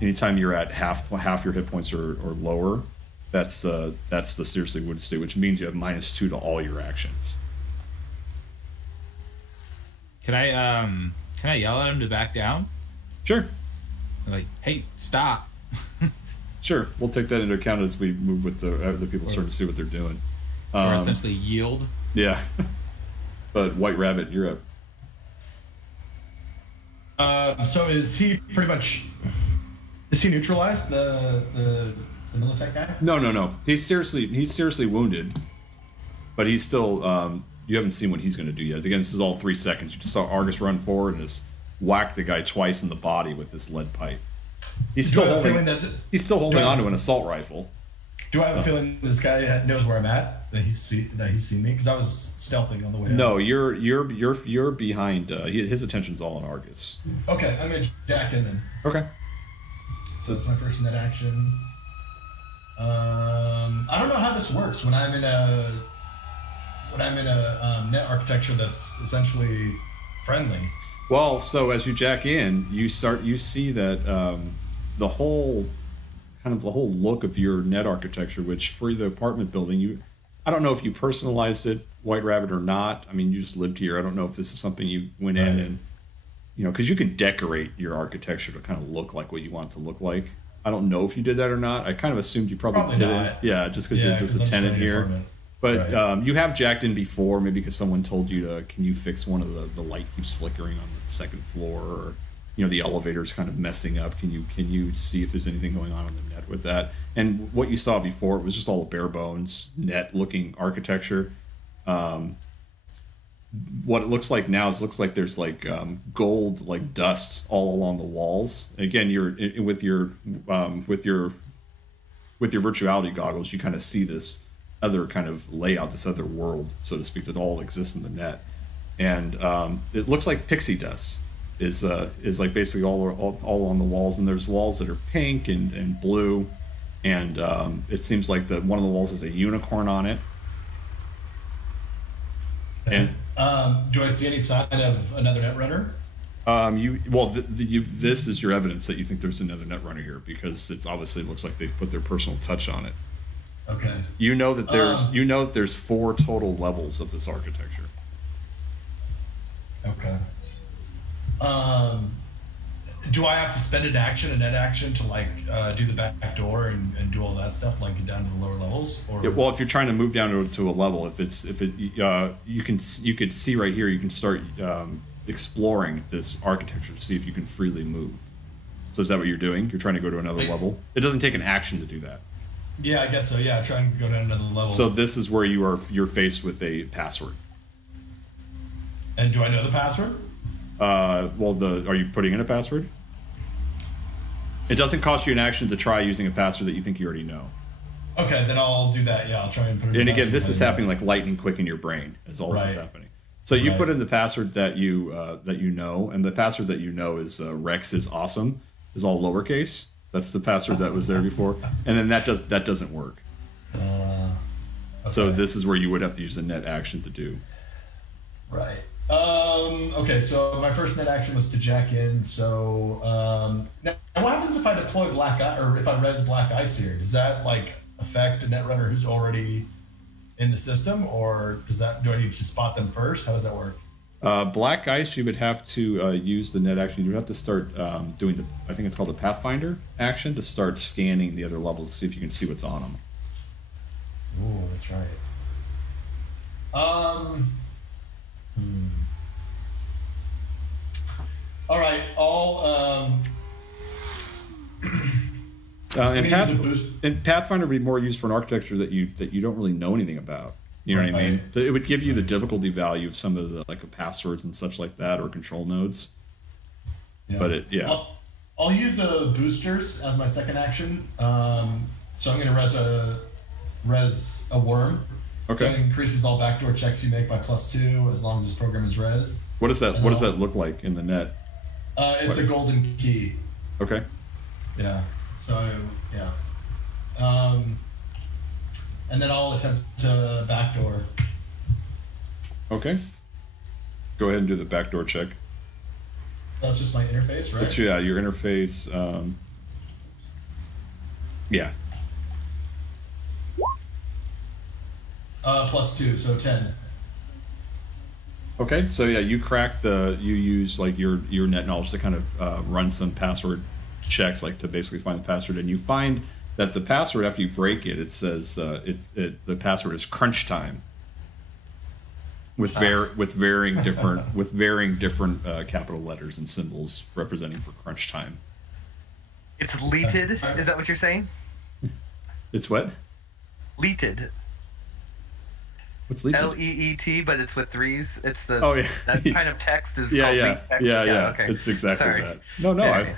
Anytime you're at half your hit points or lower, that's the seriously wounded state, which means you have -2 to all your actions. Can I yell at him to back down? Sure. Like, hey, stop. Sure, we'll take that into account as we move with the people starting to see what they're doing. Or essentially yield. Yeah. But White Rabbit, you're up. So is he pretty much? Is he neutralized the Militech guy? No. He's seriously wounded, but he's still. You haven't seen what he's going to do yet. Again, this is all 3 seconds. You just saw Argus run forward and just whack the guy twice in the body with this lead pipe. He's still holding onto an assault rifle. Do I have a feeling this guy knows where I'm at? That he's seen me? Because I was stealthing on the way. No, you're behind. His attention's all on Argus. Okay, I'm gonna jack in then. Okay. So that's my first net action. I don't know how this works when I'm in a net architecture that's essentially friendly. Well, so as you jack in, you see that the whole look of your net architecture, which for the apartment building, I don't know if you personalized it, White Rabbit, or not. I mean, you just lived here. I don't know if this is something you went in and, because you can decorate your architecture to kind of look like what you want it to look like. I don't know if you did that or not. I kind of assumed you probably did. Not. Yeah, just because you're just a tenant here. But right. You have jacked in before, maybe because someone told you can you fix one of the light keeps flickering on the second floor, or the elevator's kind of messing up. Can you see if there's anything going on the net with that? And what you saw before, it was just all a bare bones net looking architecture. What it looks like now looks like there's like gold like dust all along the walls. Again, you're with your virtuality goggles, you kind of see this other kind of layout, this other world, so to speak, that all exists in the net. And it looks like pixie dust is like basically all on the walls, and there's walls that are pink and blue, and it seems like one of the walls has a unicorn on it. And do I see any sign of another netrunner? This is your evidence that you think there's another netrunner here, because it obviously looks like they've put their personal touch on it. Okay. You know that there's 4 total levels of this architecture. Okay. Do I have to spend a net action to do the back door and do all that stuff, like get down to the lower levels? Or well, if you're trying to move down to a level, you could see right here, you can start exploring this architecture to see if you can freely move. So is that what you're doing? You're trying to go to another level? It doesn't take an action to do that. Yeah, I guess so. Yeah, try and go down another level. So this is where you're faced with a password. And do I know the password? Are you putting in a password? It doesn't cost you an action to try using a password that you think you already know. Okay, then I'll do that. Yeah, I'll try and put it in. And again, this is happening like lightning quick in your brain as all this is happening. So you put in the password that you know, and the password that you know is Rex is awesome, is all lowercase. That's the password that was there before, and then that doesn't work. Okay. So this is where you would have to use a net action to do. Right. Okay, so my first net action was to jack in. So now what happens if I deploy Black Eye, or if I res Black Ice here? Does that affect a netrunner who's already in the system, or do I need to spot them first? How does that work? Black Ice, you would have to use the net action. You would have to start doing I think it's called the Pathfinder action, to start scanning the other levels to see if you can see what's on them. Ooh, that's right. All right, and Pathfinder would be more used for an architecture that you don't really know anything about. You know what I mean? It would give you the difficulty value of some of the passwords and such like that, or control nodes. Yeah. But I'll use boosters as my second action. So I'm going to res a worm. Okay. So it increases all backdoor checks you make by +2 as long as this program is res. What does that look like in the net? It's a golden key. Okay. Yeah. So yeah. And then I'll attempt to backdoor. Okay. Go ahead and do the backdoor check. That's just my interface, right? That's, yeah, your interface. Yeah. +2, so 10. Okay, so yeah, you use your net knowledge to kind of run some password checks, to basically find the password, and you find that the password, after you break it, it says the password is crunch time. with varying different capital letters and symbols representing for crunch time. It's leeted. Is that what you're saying? It's what? Leeted. What's leeted? L-E-E-T, but it's with threes. It's the that kind of text is yeah, called yeah, leet text. yeah. Okay. It's exactly Sorry. that. No, I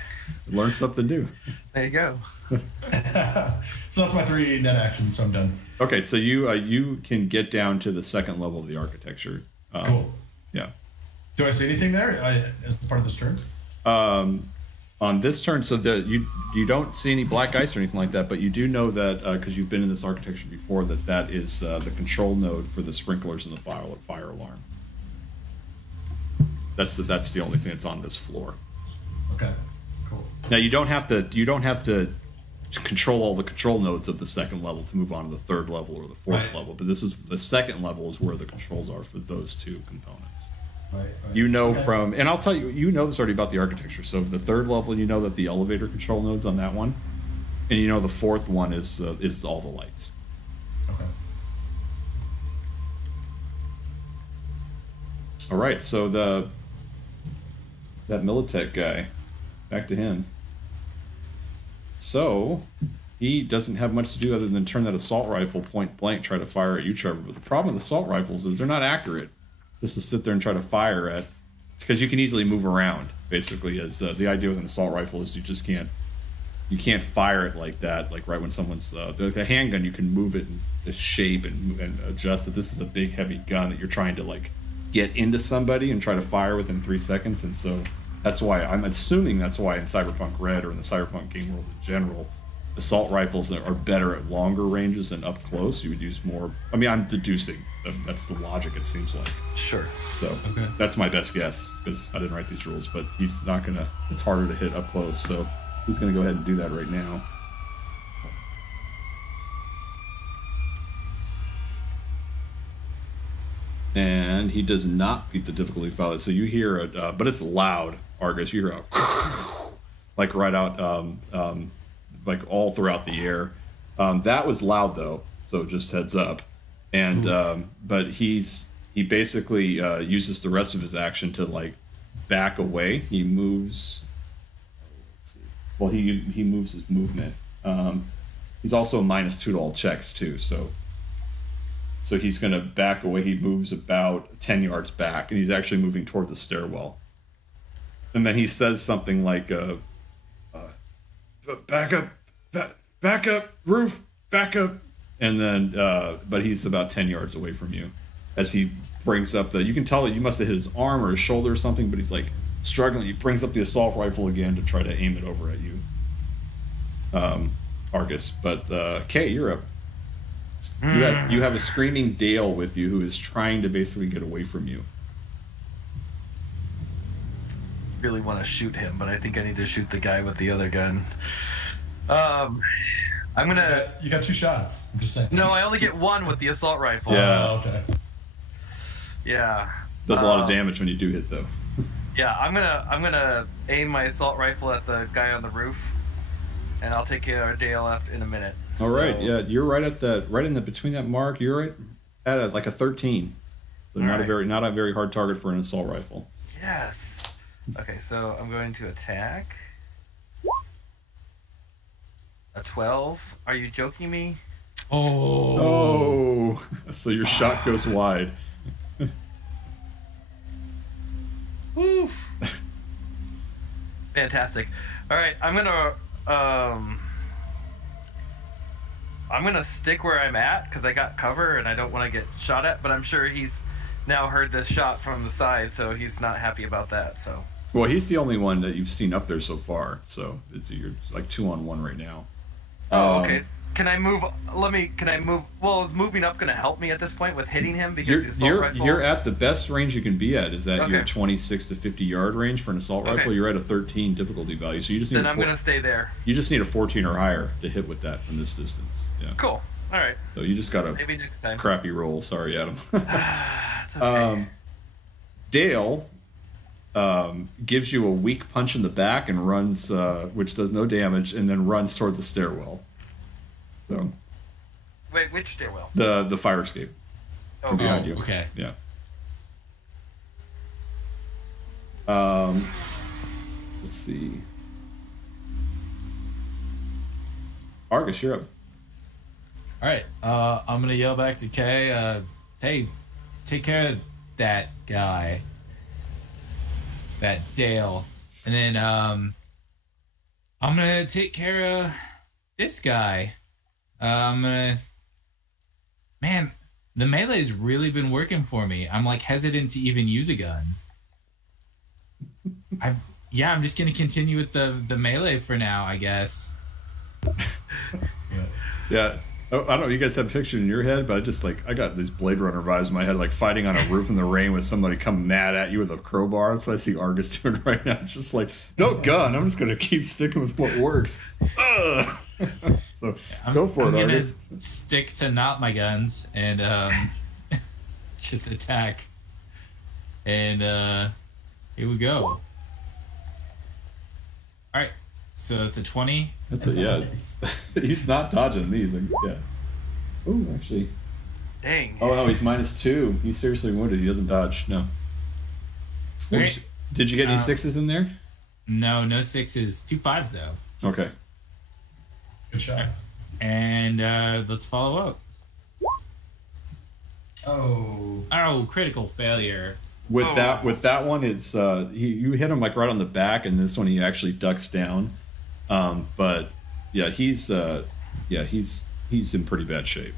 learned something new. There you go. So that's my 3 net actions, so I'm done. Okay, so you can get down to the second level of the architecture. Cool. Yeah. Do I see anything there as part of this turn? On this turn, so you don't see any black ice or anything like that, but you do know that because you've been in this architecture before, that is the control node for the sprinklers and the fire alarm. That's the only thing that's on this floor. Okay. Cool. Now you don't have to control all the control nodes of the second level to move on to the third level or the fourth level, but this is the second level is where the controls are for those 2 components. Right. You know from, and I'll tell you, you know this already about the architecture. So the third level, you know that the elevator control node's on that one, and you know the fourth one is all the lights. Okay. All right, so that Militech guy, back to him. So he doesn't have much to do other than turn that assault rifle point blank, try to fire at you, Trevor. But the problem with assault rifles is they're not accurate. Just to sit there and try to fire at, because you can easily move around. Basically, as the idea with an assault rifle is you can't fire it like that. Like right when someone's the handgun, you can move it in shape and adjust it. This is a big heavy gun that you're trying to like get into somebody and try to fire within 3 seconds. And so that's why I'm assuming that's why in Cyberpunk Red or in the Cyberpunk game world in general, assault rifles are better at longer ranges than up close. You would use more. I mean, I'm deducing. That's the logic, it seems like. Sure. So that's my best guess, because I didn't write these rules, but he's not going to, it's harder to hit up close, so he's going to go ahead and do that right now. And he does not beat the difficulty file. So you hear it, but it's loud, Argus. You hear a like right out, like all throughout the air. That was loud though, so just heads up. And but he basically uses the rest of his action to like back away. He moves. Well, he moves his movement. He's also a -2 to all checks too. So he's going to back away. He moves about 10 yards back, and he's actually moving toward the stairwell. And then he says something like, "Back up, roof, back up." And then, but he's about 10 yards away from you as he brings up you can tell that you must have hit his arm or his shoulder or something, but he's like struggling. He brings up the assault rifle again to try to aim it over at you, Argus. But Kay, you're up. You have a screaming Dale with you who is trying to basically get away from you. Really want to shoot him, but I think I need to shoot the guy with the other gun. I'm gonna. You got 2 shots. I'm just saying. No, I only get 1 with the assault rifle. Yeah. Okay. Yeah. Does a lot of damage when you do hit though. Yeah, I'm gonna aim my assault rifle at the guy on the roof, and I'll take care of Dale in a minute. All right. Yeah, you're right at between that mark. You're right at like a 13. So not a very hard target for an assault rifle. Yes. Okay, so I'm going to attack. A 12. Are you joking me? Oh. So your shot goes wide. Oof. Fantastic. All right, I'm gonna stick where I'm at because I got cover and I don't want to get shot at. But I'm sure he's now heard this shot from the side, so he's not happy about that. So. Well, he's the only one that you've seen up there so far. So you're like 2-on-1 right now. Oh, okay. Can I move? Can I move? Well, is moving up going to help me at this point with hitting him? Because the assault rifle... You're at the best range you can be at. Is that your 26 to 50 yard range for an assault rifle? You're at a 13 difficulty value, so you just need. Then I'm going to stay there. You just need a 14 or higher to hit with that from this distance. Yeah. Cool. All right. So you just got a maybe next time. Crappy roll. Sorry, Adam. It's okay. Dale gives you a weak punch in the back and runs, which does no damage, and then runs toward the stairwell. So. Wait, which stairwell? The fire escape. Oh, behind you. Okay. Yeah. Let's see. Argus, you're up. All right. I'm gonna yell back to Kay. Hey, take care of that guy, that Dale, and then I'm gonna take care of this guy. Man, the melee's really been working for me. I'm like hesitant to even use a gun. I'm just gonna continue with the melee for now, I guess. Yeah. Oh, I don't know. You guys have a picture in your head, but I got these Blade Runner vibes in my head, like fighting on a roof in the rain with somebody coming mad at you with a crowbar. That's what I see Argus doing right now. It's just like, no gun. I'm just gonna keep sticking with what works. So go for it, Argus. I'm gonna stick to not my guns and just attack. And here we go. All right. So it's a 20. That's it, yeah. He's not dodging these. Yeah. Oh, actually. Dang. Oh, no, he's -2. He's seriously wounded. He doesn't dodge. No. Right. Did you get any 6s in there? No 6s. 2 5s, though. Okay. Good shot. And let's follow up. Oh, critical failure. With that one, it's you hit him like right on the back, and this one he actually ducks down. But yeah, he's in pretty bad shape.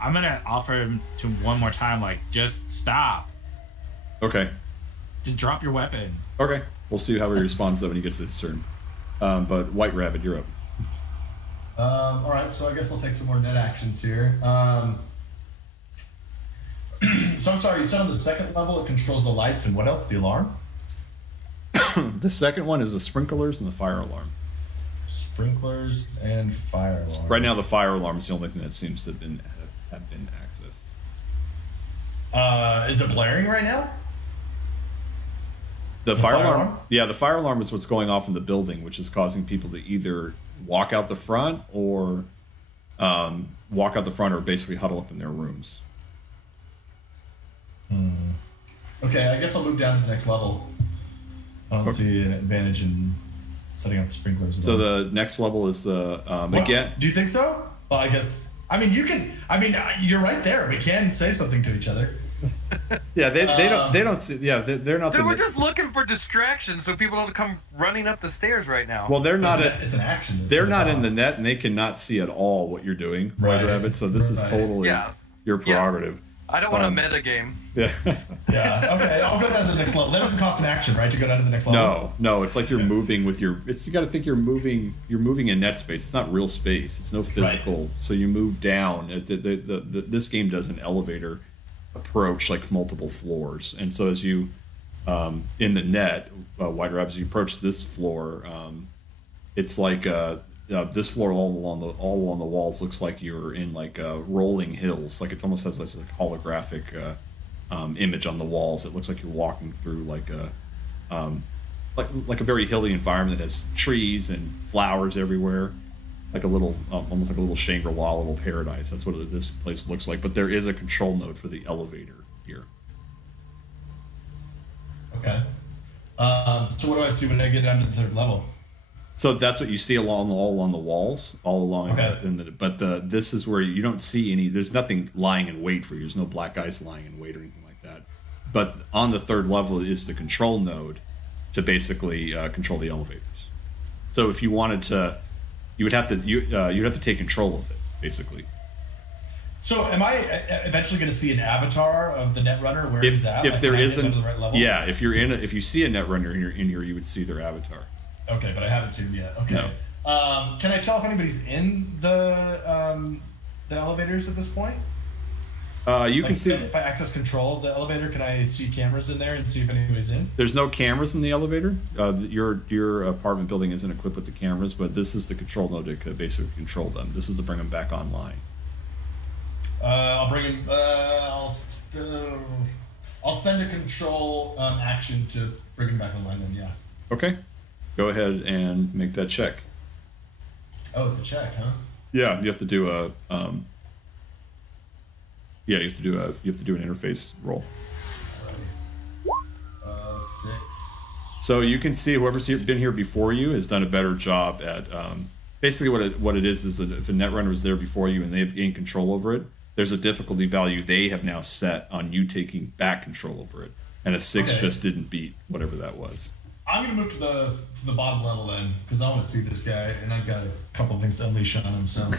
I'm gonna offer him to one more time, like, just stop. Okay. Just drop your weapon. Okay. We'll see how he responds though when he gets his turn. But White Rabbit, you're up. All right, so I guess I'll take some more net actions here. So I'm sorry, you said on the second level it controls the lights, and what else? The alarm? The second one is the sprinklers and the fire alarm. Sprinklers and fire alarm. Right now, the fire alarm is the only thing that seems to have been accessed. Is it blaring right now? The fire alarm? Yeah, the fire alarm is what's going off in the building, which is causing people to either walk out the front or basically huddle up in their rooms. Okay, I guess I'll move down to the next level. I don't see an advantage in setting up the sprinklers. So the next level is the again. Do you think so? Well, I guess. I mean, you can. I mean, you're right there. We can say something to each other. Yeah, they don't see. Yeah, they're not. Dude, we're just looking for distractions so people don't come running up the stairs right now. Well, they're not. It's an action. They're not in the net, and they cannot see at all what you're doing, White Rabbit. So this is totally your prerogative. I don't want a meta game. Yeah. Yeah. Okay, I'll go down to the next level. That doesn't cost an action, right? To go down to the next level. No. It's like you're moving with your. You got to think you're moving. You're moving in net space. It's not real space. It's no physical. Right. So you move down. This game does an elevator approach, like multiple floors, and so as you in the net, White Rabbit, as you approach this floor, it's like this floor all along the walls looks like you're in like rolling hills. Like it almost has this like holographic image on the walls. It looks like you're walking through like a very hilly environment that has trees and flowers everywhere, like a little almost like a little Shangri-La, a little paradise. That's what this place looks like. But there is a control node for the elevator here. Okay. So what do I see when I get down to the third level? So that's what you see all along the walls, all along. Okay. This is where you don't see any. There's nothing lying in wait for you. There's no black guys lying in wait or anything like that. But on the third level is the control node to basically control the elevators. So if you wanted to, you'd have to take control of it basically. So am I eventually going to see an avatar of the Netrunner where he's at? If there isn't, the right level? Yeah. If you see a Netrunner in here, you would see their avatar. Okay, but I haven't seen him yet. Okay. No. Can I tell if anybody's in the elevators at this point? You can see if I access control of the elevator. Can I see cameras in there and see if anybody's in? There's no cameras in the elevator. Your apartment building isn't equipped with the cameras, but this is the control node to basically control them. This is to bring them back online. I'll bring him. I'll spend a control action to bring him back online. Then yeah. Okay. Go ahead and make that check. Oh, it's a check, huh? Yeah, you have to do a. You have to do an interface roll. Alrighty. 6. So you can see whoever's been here before you has done a better job at basically what it is that if a netrunner was there before you and they've gained control over it, there's a difficulty value they have now set on you taking back control over it, and a 6 just didn't beat whatever that was. I'm gonna move to the bottom level then, because I want to see this guy, and I've got a couple of things to unleash on him. So,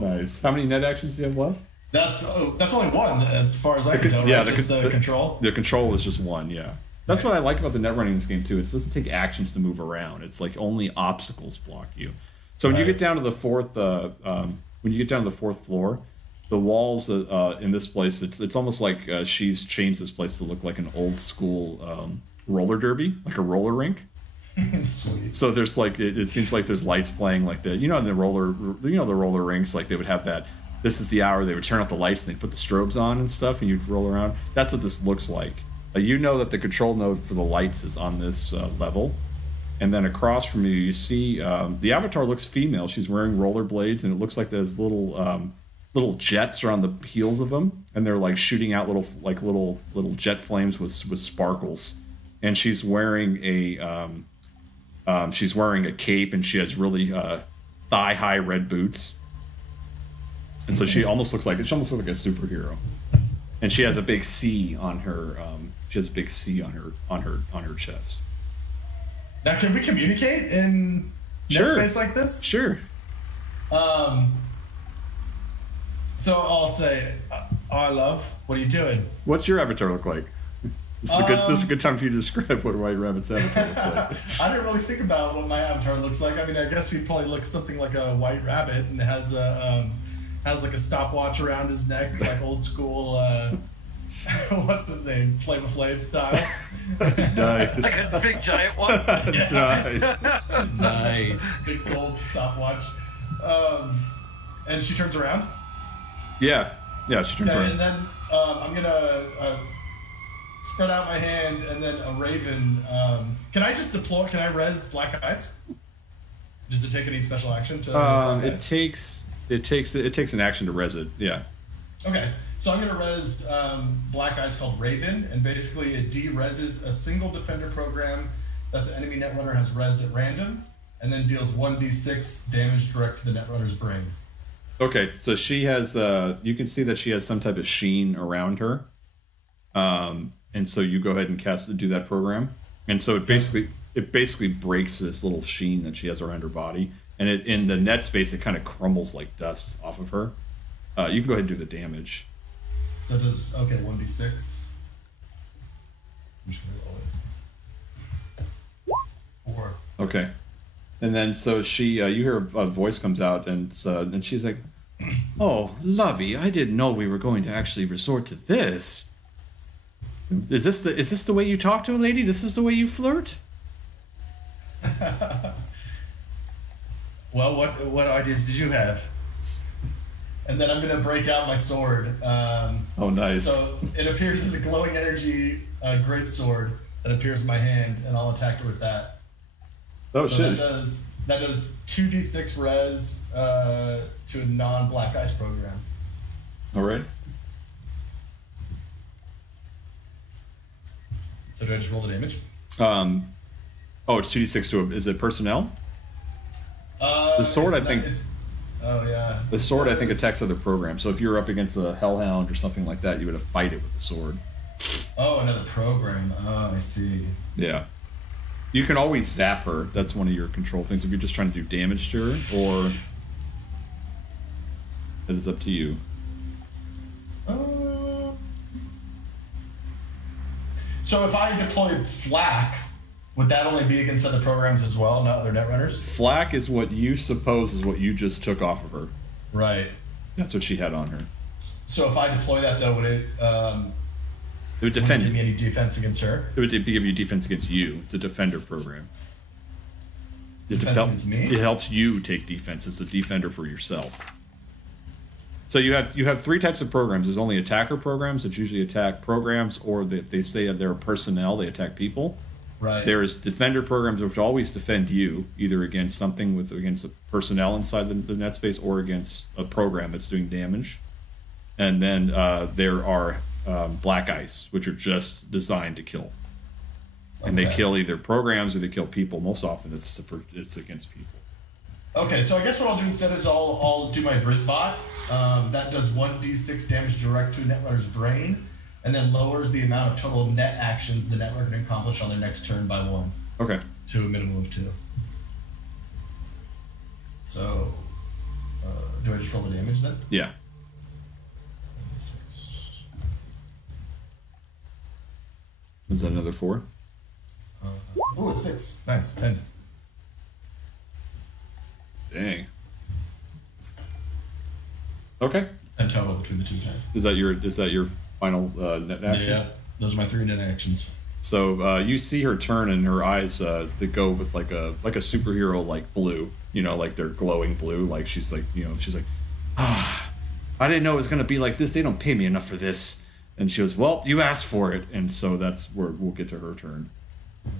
Nice. How many net actions do you have left? That's only one, as far as I can tell. Yeah, right? the control. The control is just one. Yeah, that's what I like about the net running in this game too. It doesn't take actions to move around. It's like only obstacles block you. So when you get down to the fourth, floor, the walls in this place, it's almost like she's changed this place to look like an old school roller derby, like a roller rink. Sweet. So there's like it seems like there's lights playing like the the roller rinks, like they would have that. This is the hour they would turn off the lights and they put the strobes on and stuff, and you'd roll around. That's what this looks like. You know that the control node for the lights is on this level, and then across from you, you see the avatar looks female. She's wearing rollerblades, and it looks like there's little jets are on the heels of them, and they're like shooting out little jet flames with sparkles. And she's wearing a cape, and she has really thigh high red boots, and so she almost looks like a superhero. And she has a big C on her. She has a big C on her chest. Now, can we communicate in net space like this? Sure. So I'll say, "I love. What are you doing?" What's your avatar look like? This is a good time for you to describe what White Rabbit's avatar looks like. I didn't really think about what my avatar looks like. I mean, I guess he probably looks something like a white rabbit and has like a stopwatch around his neck, like old school. What's his name? Flavor Flav style. Nice. Like a big giant one. Yeah. Nice. Big gold stopwatch. And she turns around. Yeah, she turns around. And then I'm gonna spread out my hand, and then a raven. Can I just deploy? Can I res Black Eyes? Does it take any special action to? It takes an action to res it. Yeah. Okay, so I'm gonna res Black Eyes called Raven, and basically it de-reses a single defender program that the enemy netrunner has resed at random, and then deals 1d6 damage direct to the netrunner's brain. Okay, so she has. You can see that she has some type of sheen around her. And so you go ahead and do that program, and so it basically breaks this little sheen that she has around her body, and in the net space it kind of crumbles like dust off of her. You can go ahead and do the damage. So it does 1d6. I'm just gonna roll it. 4. Okay, and then so she you hear a voice comes out, and she's like, "Oh, lovey, I didn't know we were going to actually resort to this. Is this the way you talk to a lady? This is the way you flirt?" Well, what ideas did you have? And then I'm gonna break out my sword. Oh, nice. So it appears as a glowing energy great sword that appears in my hand, and I'll attack her with that. Oh, so shit. That does 2d6 res to a non-Black Ice program. All right. So do I just roll the damage? It's 2d6 to is it personnel? The sword, I think. The sword, I think, attacks other programs. So if you're up against a Hellhound or something like that, you would have fight it with the sword. Oh, another program. Oh, I see. Yeah. You can always zap her. That's one of your control things if you're just trying to do damage to her, or it is up to you. So if I deployed Flak, would that only be against other programs as well, not other netrunners? Flak is what you suppose is what you just took off of her. Right. That's what she had on her. So if I deploy that, though, would it would defend give me any defense against her? It would give you defense against you. It's a defender program. Defense against me? It helps you take defense. It's a defender for yourself. So you have three types of programs. There's only attacker programs that usually attack programs, or they say they're personnel, they attack people. Right. There's defender programs which always defend you, either against against the personnel inside the net space or against a program that's doing damage. And then there are black ice, which are just designed to kill. And they kill either programs or they kill people. Most often it's against people. Okay, so I guess what I'll do instead is I'll do my Vrisbot. That does 1d6 damage direct to a Netrunner's brain, and then lowers the amount of total net actions the Netrunner can accomplish on their next turn by 1. Okay. To a minimum of 2. So, do I just roll the damage then? Yeah. Is that another 4? Oh, it's 6. Nice. 10. Dang. Okay. And total between the 2 times. Is that your final net action? Yeah. Those are my 3 net actions. So you see her turn, and her eyes that go with like a superhero like blue. Like they're glowing blue. Like she's like I didn't know it was gonna be like this. They don't pay me enough for this. And she goes, well, you asked for it, and so that's where we'll get to her turn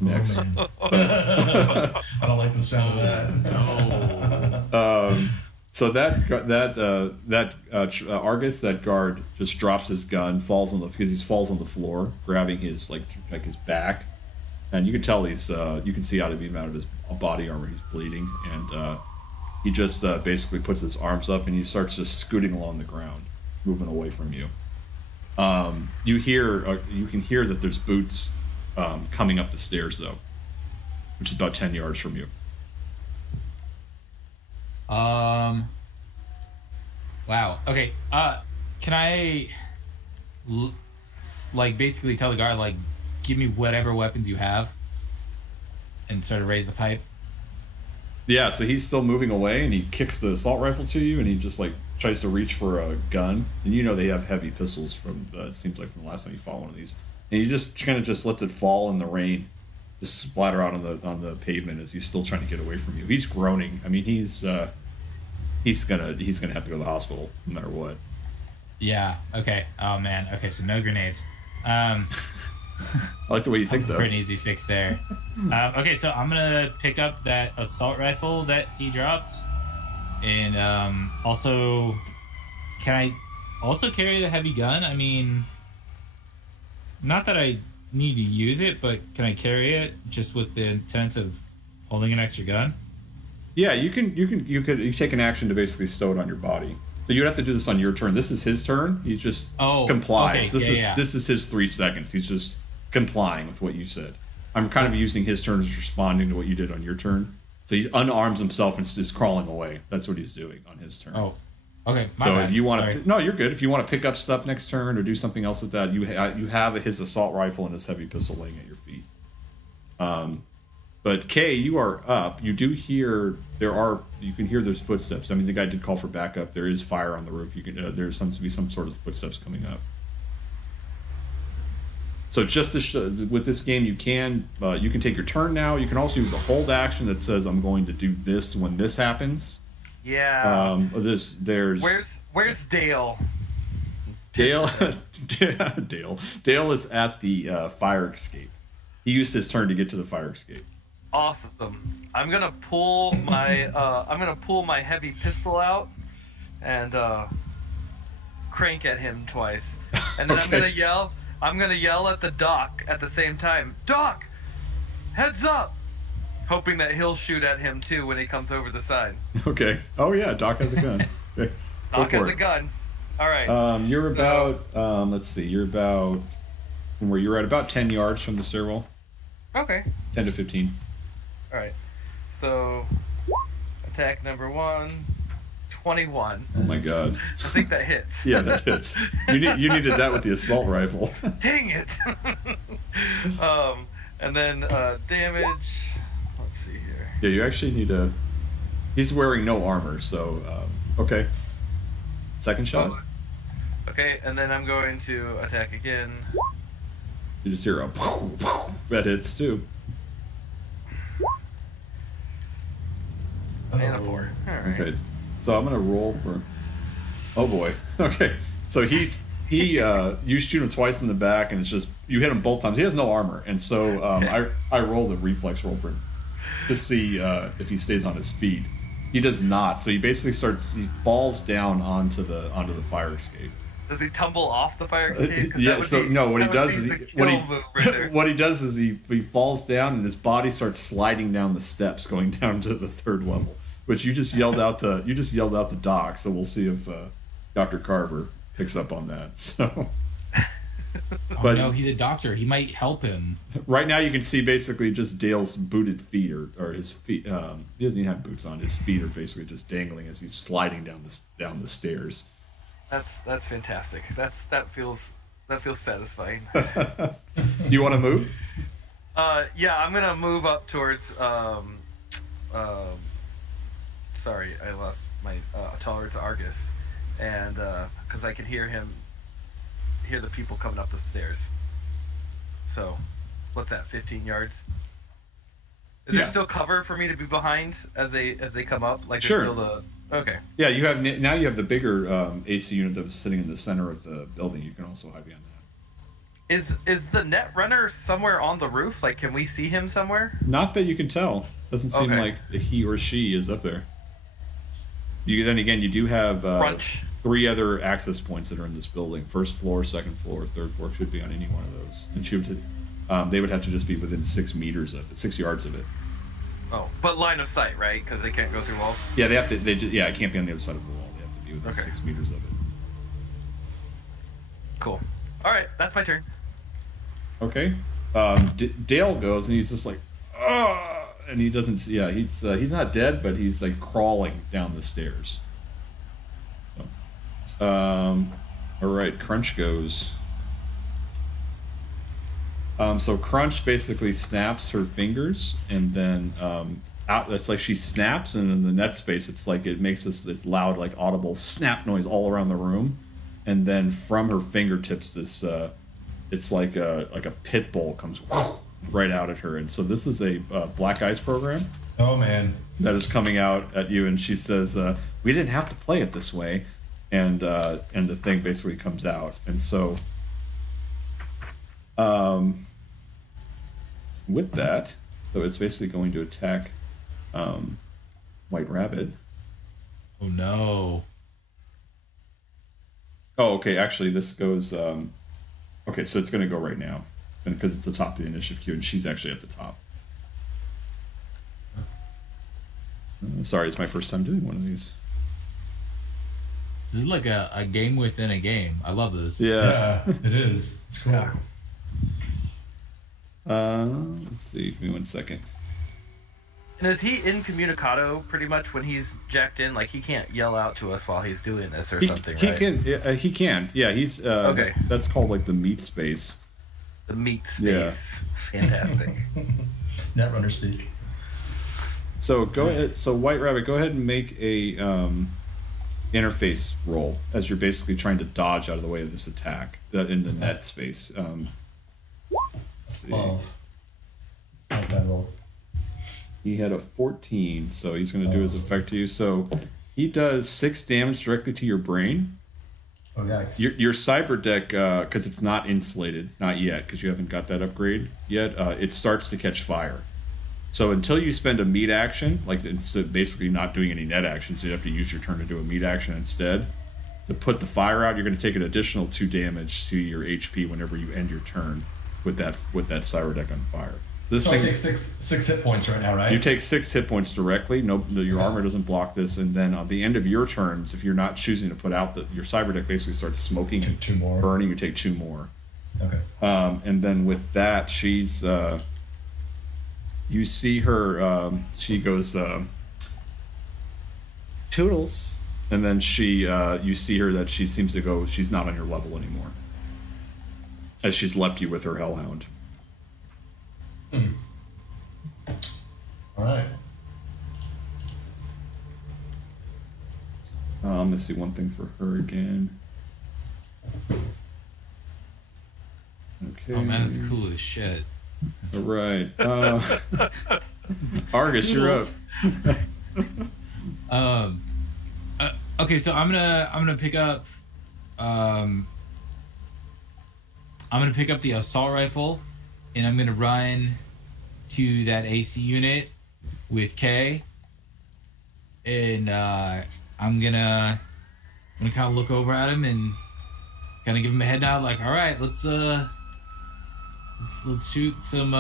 next. Oh, I don't like the sound of that. No. So that Argus, that guard, just drops his gun, falls on the floor, grabbing his his back, and you can tell you can see out of his body armor he's bleeding, and he just basically puts his arms up and he starts just scooting along the ground, moving away from you. You can hear that there's boots coming up the stairs though, which is about 10 yards from you. Wow. Okay. Can I basically tell the guard give me whatever weapons you have and sort of raise the pipe? Yeah, so he's still moving away, and he kicks the assault rifle to you, and he just tries to reach for a gun, and they have heavy pistols from it seems like from the last time you fought one of these, and he just kind of just lets it fall in the rain, just splatter out on the pavement as he's still trying to get away from you. He's groaning. I mean, he's gonna have to go to the hospital no matter what. Yeah. Okay. Oh man. Okay. So no grenades. I like the way you think, though. Pretty easy fix there. Okay, so I'm gonna pick up that assault rifle that he dropped, and also, can I also carry the heavy gun? I mean, not that I need to use it, but can I carry it just with the intent of holding an extra gun? Yeah, you take an action to basically stow it on your body. So you'd have to do this on your turn. This is his turn. He just complies. Okay, this is his 3 seconds. He's just complying with what you said. I'm kind of using his turn as responding to what you did on your turn. So he unarms himself and is crawling away. That's what he's doing on his turn. Oh, okay. So if you want to, no, you're good. If you want to pick up stuff next turn or do something else with that, you have his assault rifle and his heavy pistol laying at your feet. But Kay, you are up. You do hear you can hear there's footsteps. I mean, the guy did call for backup. There is fire on the roof. There's some sort of footsteps coming up. So just with this game, you can take your turn now. You can also use a hold action that says I'm going to do this when this happens. Yeah. Where's Dale? Dale is at the fire escape. He used his turn to get to the fire escape. Awesome. I'm gonna pull my heavy pistol out and crank at him twice, and then Okay. I'm gonna yell at the Doc at the same time. Doc, heads up! Hoping that he'll shoot at him too when he comes over the side. Okay. Oh yeah, Doc has a gun. Okay. Doc has a gun. All right. You're about let's see. You're about from where you're at about 10 yards from the stairwell. Okay. 10 to 15. All right. So attack number 1, 21. Oh my god. I think that hits. Yeah, that hits. You needed that with the assault rifle. Dang it. And then damage. Let's see here. Yeah, you actually need a. He's wearing no armor, so okay. Second shot. Oh, okay, and then I'm going to attack again. You just hear a that hits too. And a 4. All right. Okay, so I'm gonna roll for. Oh boy. Okay, so you shoot him twice in the back, and it's just you hit him both times. He has no armor, and so I rolled a reflex roll for him to see if he stays on his feet. He does not. So he basically falls down onto the fire escape. Does he tumble off the fire escape? Yeah. So no, what he does is what he does is he falls down and his body starts sliding down the steps, going down to the 3rd level. Which you just yelled out the doc. So we'll see if Dr. Carver picks up on that. So. But no, he's a doctor. He might help him. Right now, you can see basically just Dale's booted feet, or his feet. He doesn't even have boots on. His feet are basically just dangling as he's sliding down the stairs. That's fantastic. That feels satisfying. Do you want to move? Yeah, I'm gonna move up towards. Sorry, I lost my tolerance to Argus, and because I can hear the people coming up the stairs. So, what's that? 15 yards. Is there still cover for me to be behind as they come up? Like sure. Still the okay. Yeah, you have the bigger AC unit that was sitting in the center of the building. You can also hide behind that. Is the net runner somewhere on the roof? Like, can we see him somewhere? Not that you can tell. Doesn't seem like he or she is up there. Then again, you do have 3 other access points that are in this building. 1st floor, 2nd floor, 3rd floor should be on any one of those. And they would have to just be within 6 yards of it. Oh, but line of sight, right? Because they can't go through walls. Yeah, they have to. It can't be on the other side of the wall. They have to be within 6 meters of it. Cool. All right, that's my turn. Okay. Dale goes and he's just like, and he doesn't. Yeah, he's not dead, but he's like crawling down the stairs. All right, Crunch goes. So Crunch basically snaps her fingers, and then it's like she snaps, and in the net space, it's like it makes this loud, like audible snap noise all around the room, and then from her fingertips, this it's like a pit bull comes right out at her, and so this is a Black Ice program. Oh man, that is coming out at you, and she says, "We didn't have to play it this way." And the thing basically comes out, and so with that, so it's basically going to attack White Rabbit. Oh no! Oh, okay. Actually, this goes. Okay, so it's going to go right now, and because it's the top of the initiative queue, and she's actually at the top. Sorry, it's my first time doing one of these. This is like a game within a game. I love this. Yeah, it is. It's cool. Let's see. Give me 1 second. And is he incommunicado pretty much when he's jacked in? Like, he can't yell out to us while he's doing this or something, right? He can. Yeah, he's... okay. That's called, like, the meat space. The meat space. Yeah. Fantastic. Netrunner speak. So, go ahead. So, White Rabbit, go ahead and make a interface roll as you're basically trying to dodge out of the way of this attack in the net space. Let's see. 12. Not bad roll. He had a 14, so he's going to do his effect to you. So he does 6 damage directly to your brain. Oh, yikes. Your cyber deck, because it's not insulated, not yet, because you haven't got that upgrade yet, it starts to catch fire. So until you spend a meat action, like it's basically not doing any net action, so you have to use your turn to do a meat action instead. To put the fire out, you're going to take an additional 2 damage to your HP whenever you end your turn with that cyber deck on fire. So I take six hit points right now, right? You take 6 hit points directly. Your armor doesn't block this, and then on the end of your turns, if you're not choosing to put out your cyber deck, basically starts smoking and 2 more. Burning. You take 2 more. Okay. And then with that, she's you see her. She goes toodles, and then you see her that she seems to go. She's not on your level anymore, as she's left you with her hellhound. All right. I'm gonna see one thing for her again. Okay. Oh man, it's cool as shit. All right. Argus, you're up. Okay, so I'm gonna pick up the assault rifle, and I'm gonna run to that AC unit with K, and I'm gonna kind of look over at him and kind of give him a head nod, like, all right, let's shoot some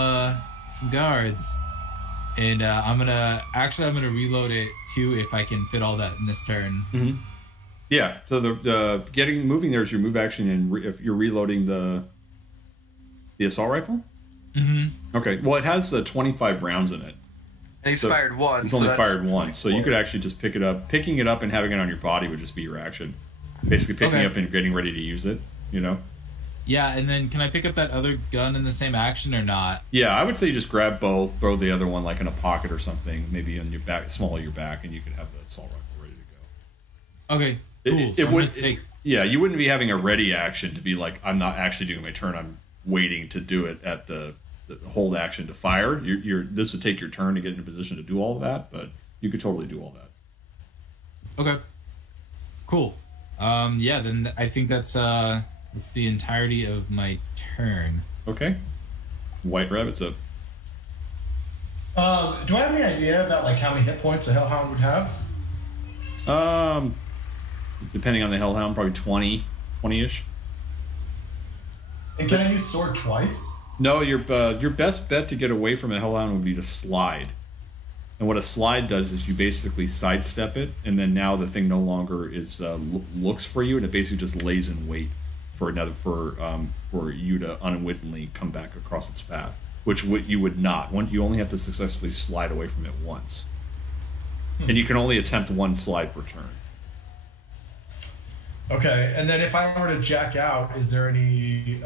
guards. And I'm gonna reload it too if I can fit all that in this turn. Mm-hmm. Yeah. So the moving there is your move action, and if you're reloading the assault rifle. Mm-hmm. Okay. Well, it has 25 rounds in it. And he's fired once. He's only fired once, so you could actually just pick it up. Picking it up and having it on your body would just be your action. Basically, picking up and getting ready to use it. You know. Yeah, and then can I pick up that other gun in the same action or not? Yeah, I would say you just grab both, throw the other one like in a pocket or something, maybe on your back, small of your back, and you could have the assault rifle ready to go. Okay, cool. Yeah, you wouldn't be having a ready action to be like, I'm not actually doing my turn. I'm waiting to do it at the hold action to fire. This would take your turn to get in a position to do all of that, but you could totally do all that. Okay, cool. Yeah, then I think that's the entirety of my turn. Okay. White Rabbit's up. Do I have any idea about like how many hit points a Hellhound would have? Depending on the Hellhound, probably 20-ish. And can I use sword twice? No, your best bet to get away from a Hellhound would be to slide. And what a slide does is you basically sidestep it, and then now the thing no longer is looks for you, and it basically just lays in wait for you to unwittingly come back across its path, which you would not. You only have to successfully slide away from it once, and you can only attempt one slide per turn. Okay, and then if I were to jack out, is there any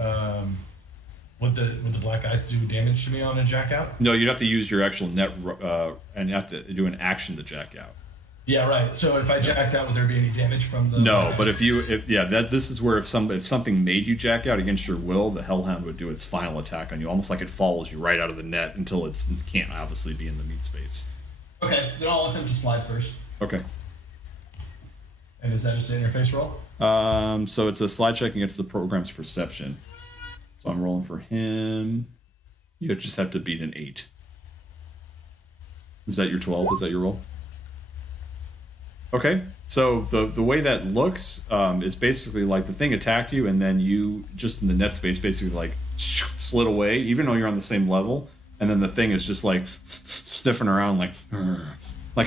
would the black ice do damage to me on a jack out? No, you'd have to use your actual net and you have to do an action to jack out. Yeah, right. So if I jacked out, would there be any damage from the? No, but this is where if something made you jack out against your will, the Hellhound would do its final attack on you, almost like it follows you right out of the net until it can't obviously be in the meat space. Okay, then I'll attempt to slide first. Okay. And is that just an interface roll? So it's a slide check against the program's perception. So I'm rolling for him. You just have to beat an 8. Is that your 12? Is that your roll? Okay, so the way that looks is basically like the thing attacked you, and then you just in the net space basically like slid away, even though you're on the same level, and then the thing is just like sniffing around like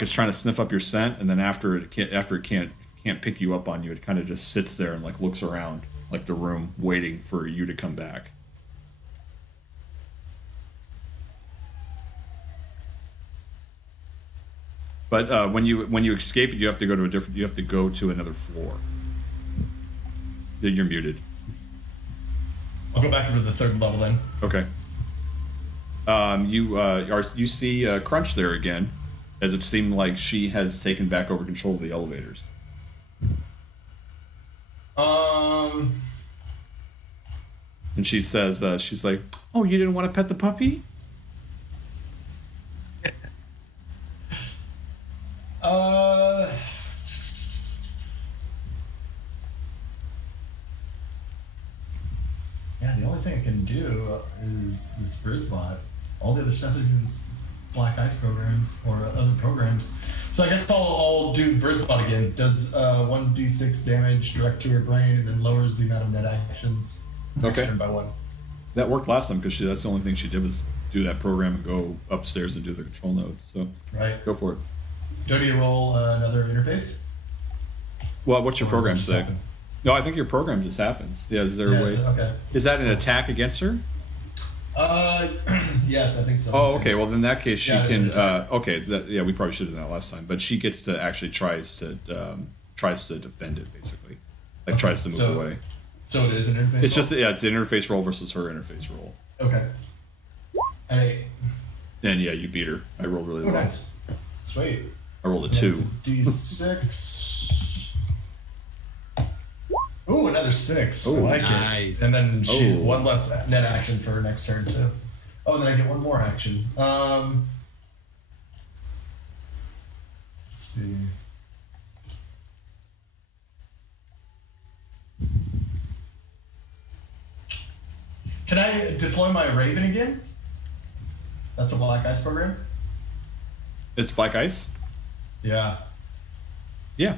it's trying to sniff up your scent, and then after it can't pick you up on you, it kind of just sits there and like looks around like the room waiting for you to come back. But when you escape it, you have to go to another floor. You're muted. I'll go back to the third level then. Okay. You see Crunch there again, as it seemed like she has taken back over control of the elevators. And she says, she's like, "Oh, you didn't want to pet the puppy?" Yeah, the only thing I can do is this Brisbot. All the other stuff is in Black Ice programs or other programs. So I guess I'll do Brisbot again. Does 1d6 damage direct to her brain, and then lowers the amount of net actions. Okay. Turn by 1. That worked last time because that's the only thing she did was do that program and go upstairs and do the control node. So right, go for it. Do I need to roll another interface? Well, what's your program say? Happen? No, I think your program just happens. Yeah, is there a way? Okay. Is that an attack against her? Yes, I think so. Oh, okay. Well, in that case, she can. Okay. We probably should have done that last time. But she gets to actually tries to defend it basically, like tries to move away. So it is an interface. It's just it's an interface roll versus her interface roll. Okay. And yeah, you beat her. I rolled really low. Nice. Sweet. I rolled a 2. D6. Ooh, another 6. Ooh, I like nice. it. And then she one less net action for her next turn too. Oh, then I get one more action. Let's see. Can I deploy my Raven again? That's a Black Ice program? It's Black Ice? Yeah. Yeah.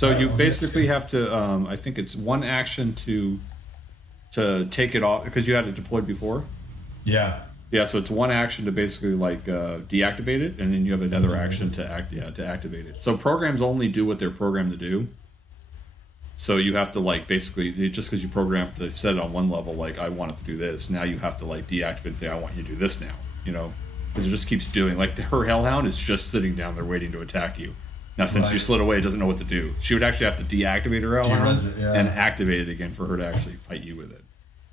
So you basically have to. I think it's one action to take it off because you had it deployed before. Yeah. Yeah. So it's one action to basically like deactivate it, and then you have another action to activate it. So programs only do what they're programmed to do. So you have to like basically just because you programmed, they set it on one level, like I want it to do this. Now you have to like deactivate and say I want you to do this now. You know, because it just keeps doing like her hellhound is just sitting down there waiting to attack you. Now since you slid away, it doesn't know what to do. She would actually have to deactivate her hellhound and activate it again for her to actually fight you with it.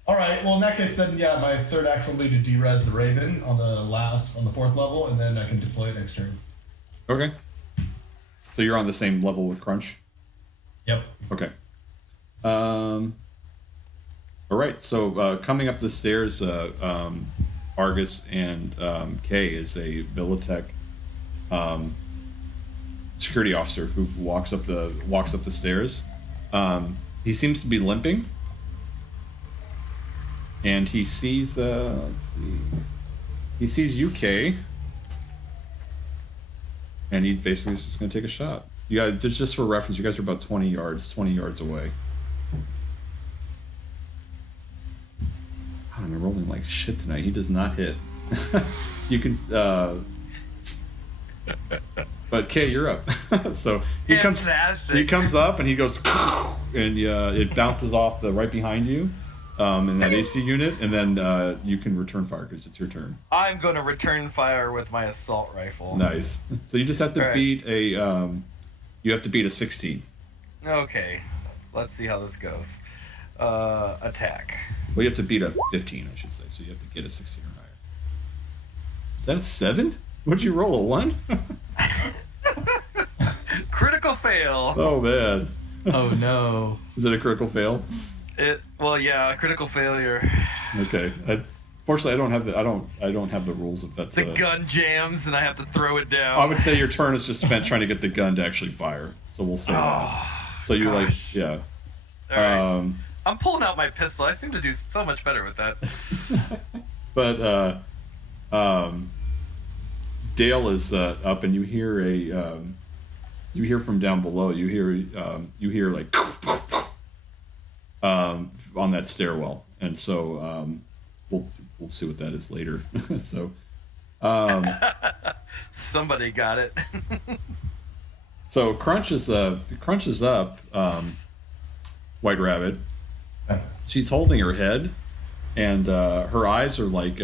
All right. Well, in that case, then yeah, my third action will be to derez the Raven on the fourth level, and then I can deploy it next turn. Okay. So you're on the same level with Crunch. Yep. Okay. All right. So coming up the stairs, Argus and Kay is a Militech security officer who walks up the stairs. He seems to be limping, and he sees he sees you, Kay, and he basically is just going to take a shot. You guys, just for reference, you guys are about 20 yards away. I'm rolling like shit tonight. He does not hit. You can, but Kay, you're up. So he comes up and he goes, and it bounces off right behind you, in that AC unit, and then you can return fire because it's your turn. I'm going to return fire with my assault rifle. Nice. So you just have to beat a, you have to beat a 16. Okay, let's see how this goes. Attack. Well, you have to beat a 15, I should say. So you have to get a 16 or higher. Is that a 7? What'd you roll, a 1? Critical fail. Oh man. Oh no. Is it a critical fail? Well, yeah, critical failure. Okay. Fortunately, I don't have the rules if that's the gun jams and I have to throw it down. I would say your turn is just spent trying to get the gun to actually fire. So we'll say that. So you yeah. All right. I'm pulling out my pistol. I seem to do so much better with that. But Dale is up, and you hear you hear from down below. You hear like on that stairwell, and so we'll see what that is later. So somebody got it. So Crunch is up. White Rabbit. She's holding her head, and her eyes are like.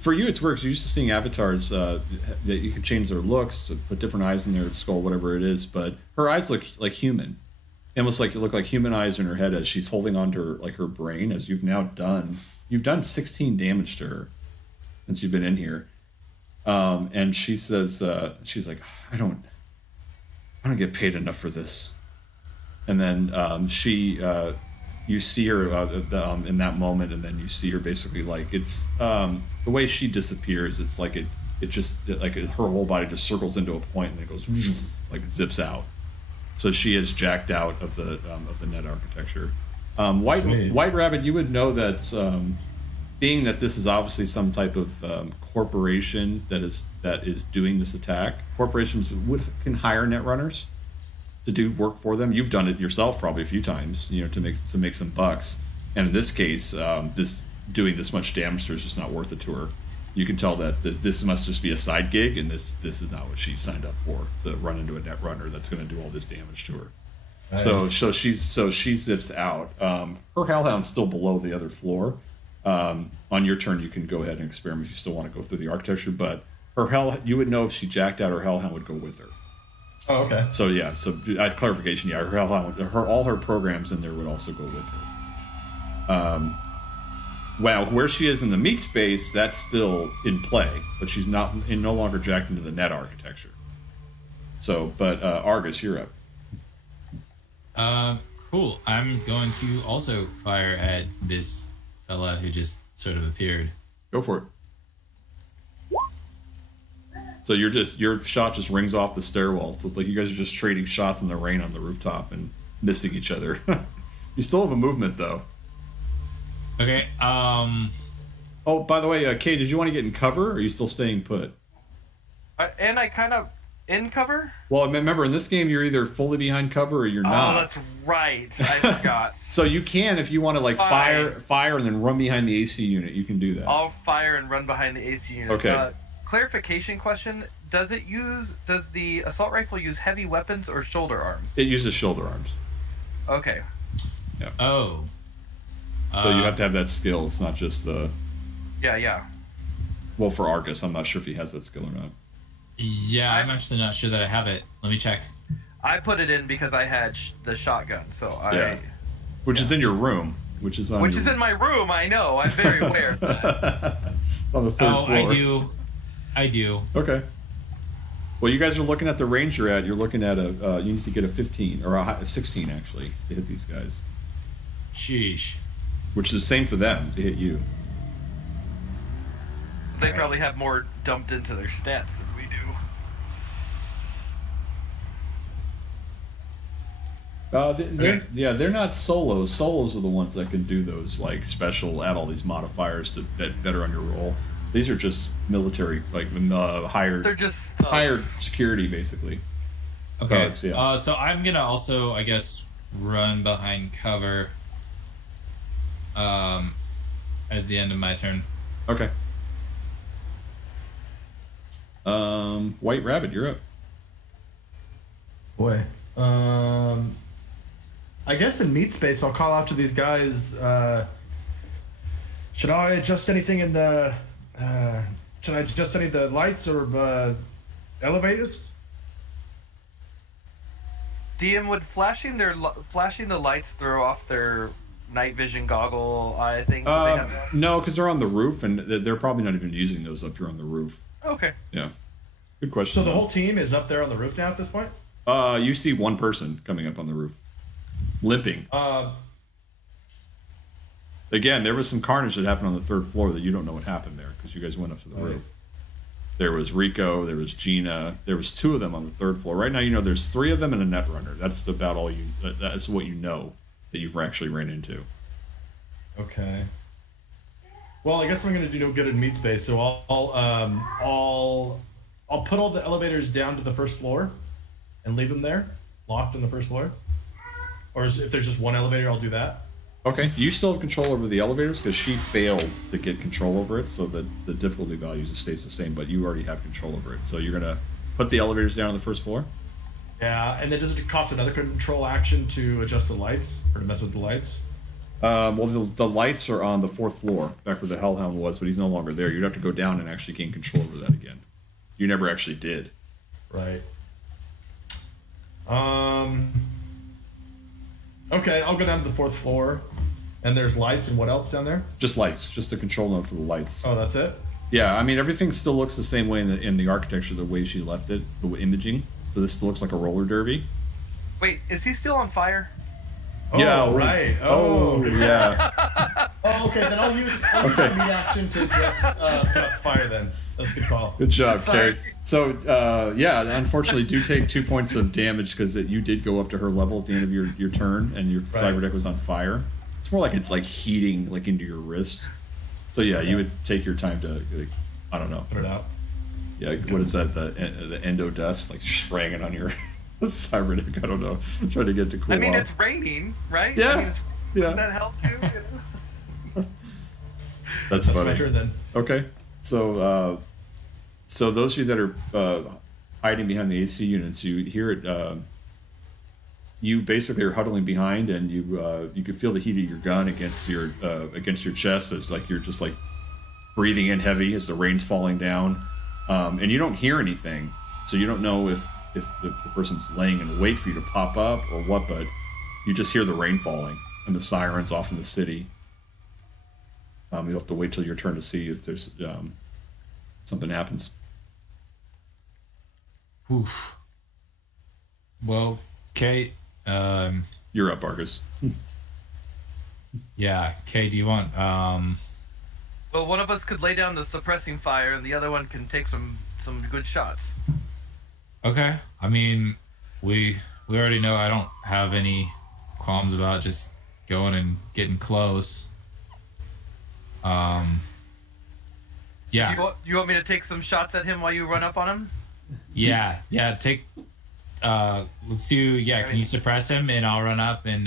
For you, it's weird because you're used to seeing avatars that you can change their looks, to put different eyes in their skull, whatever it is. But her eyes look like human, almost like look like human eyes in her head as she's holding onto her brain. As you've done 16 damage to her since you've been in here, and she says she's like, I don't get paid enough for this. And then you see her in that moment, and then you see her basically like it's the way she disappears. It's like it just like her whole body just circles into a point and it goes like zips out. So she is jacked out of the net architecture. White Rabbit, you would know that being that this is obviously some type of corporation that is doing this attack. Corporations can hire net runners to do work for them. You've done it yourself probably a few times, to make some bucks. And in this case, doing this much damage to her is just not worth it to her. You can tell that this must just be a side gig, and this is not what she signed up for, to run into a net runner that's going to do all this damage to her. Nice. So she zips out. Her hellhound's still below the other floor. On your turn, you can go ahead and experiment if you still want to go through the architecture, but you would know if she jacked out, her hellhound would go with her. Oh, okay. So yeah, clarification. Yeah, all her programs in there would also go with her. Well, where she is in the meat space, that's still in play, but she's no longer jacked into the net architecture. So, but Argus, you're up. Cool. I'm going to also fire at this fella who just sort of appeared. Go for it. So your shot just rings off the stairwell. So it's like you guys are just trading shots in the rain on the rooftop and missing each other. You still have a movement though. Okay. Oh, by the way, Kay, did you want to get in cover, or are you still staying put? And I kind of in cover? Well, remember, in this game, you're either fully behind cover or you're not. Oh, that's right. I forgot. So you can, if you want to, like, fire and then run behind the AC unit, you can do that. I'll fire and run behind the AC unit. Okay. Clarification question: does the assault rifle use heavy weapons or shoulder arms? It uses shoulder arms. Okay. Yeah. Oh. So you have to have that skill. It's not just Yeah. Well, for Argus, I'm not sure if he has that skill or not. Yeah, I'm actually not sure that I have it. Let me check. I put it in because I had the shotgun, so Which is in your room, which is in my room. I know. I'm very aware of that. On the third floor. I do. Okay. Well, you guys are looking at the range you're at. You're looking at you need to get a 15 or a 16 actually to hit these guys. Sheesh. Which is the same for them to hit you. They probably have more dumped into their stats than we do. They're not solos. Solos are the ones that can do those like special, add all these modifiers to bet better on your roll. These are just military, like higher. They're just higher security, basically. Okay. Thugs, yeah. So I'm gonna also, I guess, run behind cover. As the end of my turn. Okay. White Rabbit, you're up. Boy. I guess in meat space, I'll call out to these guys. Should I adjust anything in the? Should I adjust any of the lights or elevators? DM, would flashing the lights throw off their night vision goggle eye things that they have? No, because they're on the roof, and they're probably not even using those up here on the roof. Okay. Yeah. Good question. So the whole team is up there on the roof now at this point? You see one person coming up on the roof, limping. Again, there was some carnage that happened on the third floor that you don't know what happened there because you guys went up to the roof. There was Rico, there was Gina, there was 2 of them on the third floor. Right now, you know there's 3 of them and a net runner. That's about all you. That's what you know that you've actually ran into. Okay. Well, I guess I'm going to do no good in meat space, so I'll put all the elevators down to the first floor and leave them there, locked on the first floor. Or if there's just one elevator, I'll do that. Okay. You still have control over the elevators because she failed to get control over it, so the difficulty value stays the same, but you already have control over it. So you're going to put the elevators down on the first floor? Yeah, and then does it cost another control action to adjust the lights or to mess with the lights? Well, the lights are on the 4th floor, back where the Hellhound was, but he's no longer there. You'd have to go down and actually gain control over that again. You never actually did. Right. Okay, I'll go down to the 4th floor, and there's lights, and what else down there? Just lights, just a control node for the lights. Oh, that's it? Yeah, I mean, everything still looks the same way in the architecture, the way she left it, the imaging. So this still looks like a roller derby. Wait, is he still on fire? Oh, yeah, right. Oh, yeah. Oh, okay, then I'll use my meat action to just put out the fire then. That's a good call. Good job, Carrie. So, yeah, unfortunately, do take 2 points of damage because you did go up to her level at the end of your turn, and your cyber deck was on fire. It's more like it's like heating like into your wrist. So, yeah, you would take your time to, I don't know. Put it out. Yeah, what is that? The endo dust, like spraying it on your cyber deck. I don't know. I'm trying to get to cool. I mean, off. it's raining, right? Yeah. I mean, Yeah. That help too. That's funny. My turn then. Okay, so those of you that are hiding behind the AC units, you hear it. You basically are huddling behind, and you can feel the heat of your gun against your chest. It's like you're just like breathing in heavy as the rain's falling down, and you don't hear anything, so you don't know if the person's laying in wait for you to pop up or what, but you just hear the rain falling and the sirens off in the city. You'll have to wait till your turn to see if there's something happens. Oof. Well, Kate, You're up, Argus. Yeah, Kate, do you want Well, one of us could lay down the suppressing fire, and the other one can take some good shots. Okay. I mean, we already know I don't have any qualms about just going and getting close. Yeah. You want me to take some shots at him while you run up on him? Yeah. Take. Let's do. Yeah. Can you suppress him, and I'll run up and.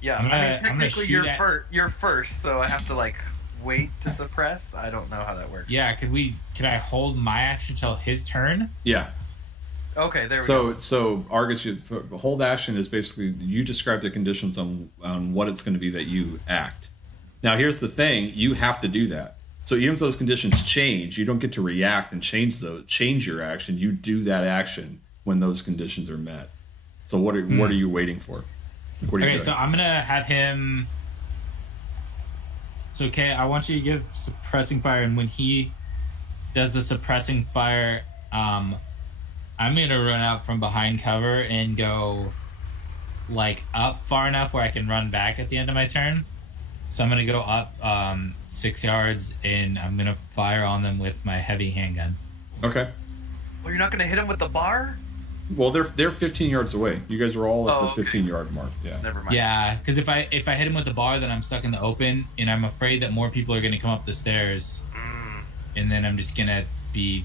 Yeah. Technically you're first, so I have to like wait to suppress. I don't know how that works. Yeah. Can I hold my action till his turn? Yeah. Okay, there we go. So Argus, hold action is basically you describe the conditions on what it's going to be that you act. Now, here's the thing: you have to do that. So even if those conditions change, you don't get to react and change your action. You do that action when those conditions are met. So what are you waiting for? Okay, so I'm gonna have him. So okay, I want you to give suppressing fire, and when he does the suppressing fire, I'm gonna run out from behind cover and go like up far enough where I can run back at the end of my turn. So I'm gonna go up 6 yards and I'm gonna fire on them with my heavy handgun. Okay. Well, you're not gonna hit them with the bar? Well, they're 15 yards away. You guys are all at the 15-yard mark. Yeah. Never mind. Yeah, because if I hit him with the bar, then I'm stuck in the open, and I'm afraid that more people are gonna come up the stairs, and then I'm just gonna be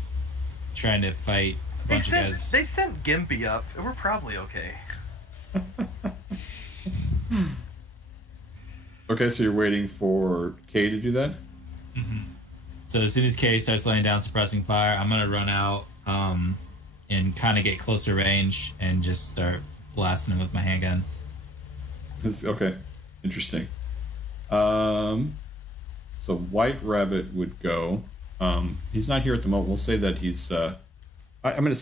trying to fight. They sent Gimpy up. We're probably okay. Okay, so you're waiting for Kay to do that? Mm-hmm. So as soon as Kay starts laying down suppressing fire, I'm going to run out and kind of get closer range and just start blasting him with my handgun. Okay, interesting. So White Rabbit would go. He's not here at the moment. We'll say that he's... I'm gonna,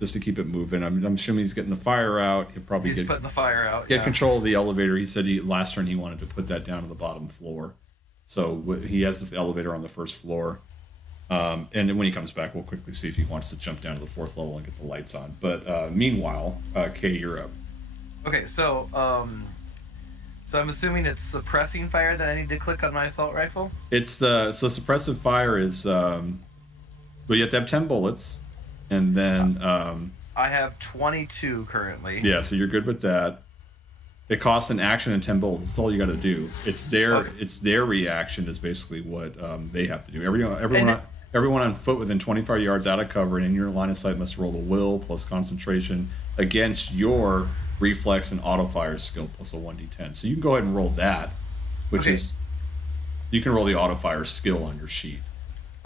just to keep it moving. I'm assuming he's getting the fire out. He'll probably putting the fire out. Get control of the elevator. He said last turn he wanted to put that down to the bottom floor, so he has the elevator on the first floor. And then when he comes back, we'll quickly see if he wants to jump down to the 4th level and get the lights on. But meanwhile, Kay, you're up. Okay, so I'm assuming it's suppressing fire that I need to click on my assault rifle. It's so suppressive fire is. Well, you have to have 10 bullets, and then... I have 22 currently. Yeah, so you're good with that. It costs an action and 10 bullets. That's all you got to do. It's their reaction is basically what they have to do. Everyone on foot within 25 yards out of cover and in your line of sight must roll a will plus concentration against your reflex and auto fire skill plus a 1d10. So you can go ahead and roll that, which is... You can roll the auto fire skill on your sheet.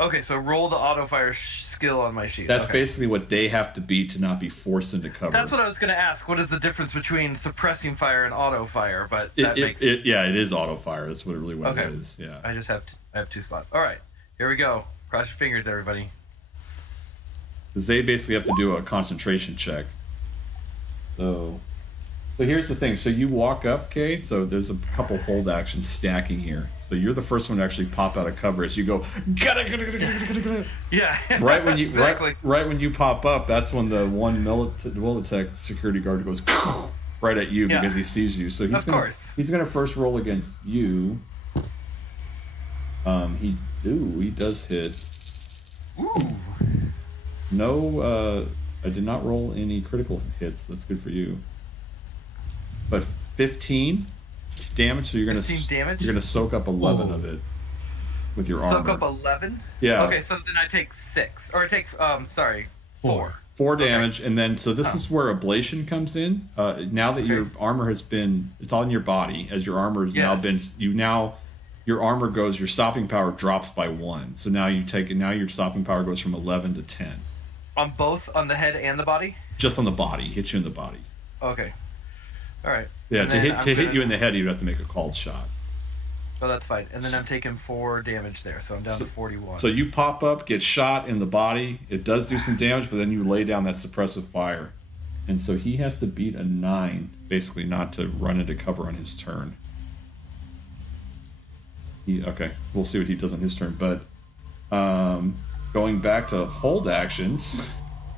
Okay, so roll the auto fire skill on my sheet. That's basically what they have to beat to not be forced into cover. That's what I was going to ask. What is the difference between suppressing fire and auto fire? But it is auto fire. That's what it is. Yeah. I have 2 spots. All right, here we go. Cross your fingers, everybody. Because they basically have to do a concentration check. So here's the thing. So you walk up, Kate. So there's a couple hold actions stacking here. So you're the first one to actually pop out of cover as you go. Yeah. Right when you exactly. right when you pop up, that's when the one Militech security guard goes right at you because he sees you. So he's gonna first roll against you. He does hit. Ooh. No, I did not roll any critical hits. That's good for you. But 15 damage, so you're gonna soak up 11 of it with your armor. Soak up 11? Yeah. Okay, so then I take 6, or I take 4. 4 damage, and then so this is where ablation comes in. Now that your armor it's on your body, as your armor has now been your armor goes, your stopping power drops by 1. So now your stopping power goes from 11 to 10. On the head and the body? Just on the body, hit you in the body. Okay. All right. Yeah, to hit you in the head, you'd have to make a called shot. Oh, that's fine. And then I'm taking 4 damage there, so I'm down to 41. So you pop up, get shot in the body. It does do some damage, but then you lay down that suppressive fire. And so he has to beat a 9, basically, not to run into cover on his turn. We'll see what he does on his turn. But going back to hold actions,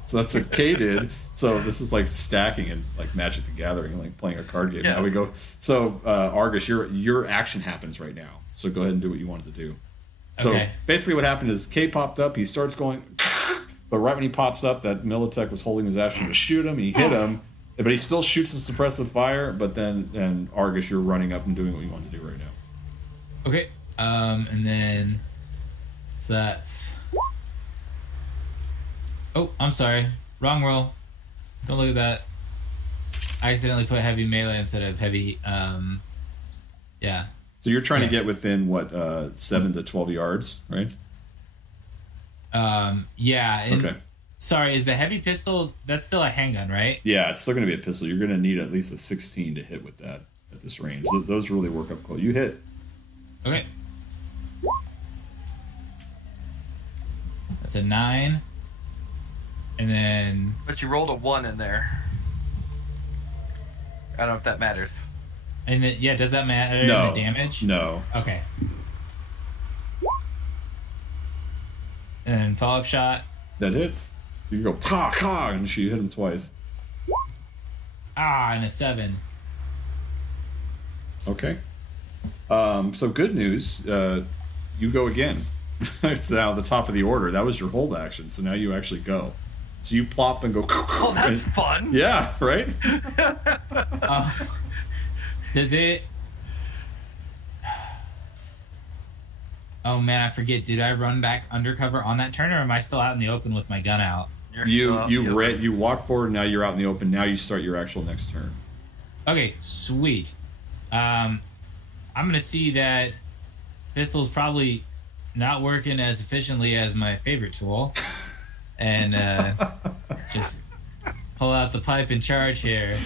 so that's what Kay did. So this is like stacking and like Magic the Gathering, like playing a card game. Yes. Now we go. So Argus, your action happens right now. So go ahead and do what you wanted to do. So basically what happened is Kay popped up. He starts going, but right when he pops up, that Militech was holding his action to shoot him. He hit him, but he still shoots the suppressive fire. But then Argus, you're running up and doing what you want to do right now. Okay. And then so that's Oh, I'm sorry. Wrong roll. Don't look at that. I accidentally put heavy melee instead of heavy. Yeah. So you're trying to get within what 7 to 12 yards, right? Yeah. And, okay. Sorry, is the heavy pistol, that's still a handgun, right? Yeah, it's still going to be a pistol. You're going to need at least a 16 to hit with that at this range. Those really work up close. You hit. Okay. That's a 9. And then... But you rolled a 1 in there. I don't know if that matters. And then, yeah, does that matter no. in the damage? No. Okay. And follow-up shot. That hits. You go, caw, caw, and she hit him twice. And a 7. Okay. So good news. You go again. It's now the top of the order. That was your hold action. So now you actually go. So you plop and go. Oh, that's fun. Yeah, right? Does it... Oh man, I forget. Did I run back undercover on that turn, or am I still out in the open with my gun out? You walk forward. Now you're out in the open. Now you start your actual next turn. Okay, sweet. I'm gonna see that pistol's probably not working as efficiently as my favorite tool, and just pull out the pipe and charge here.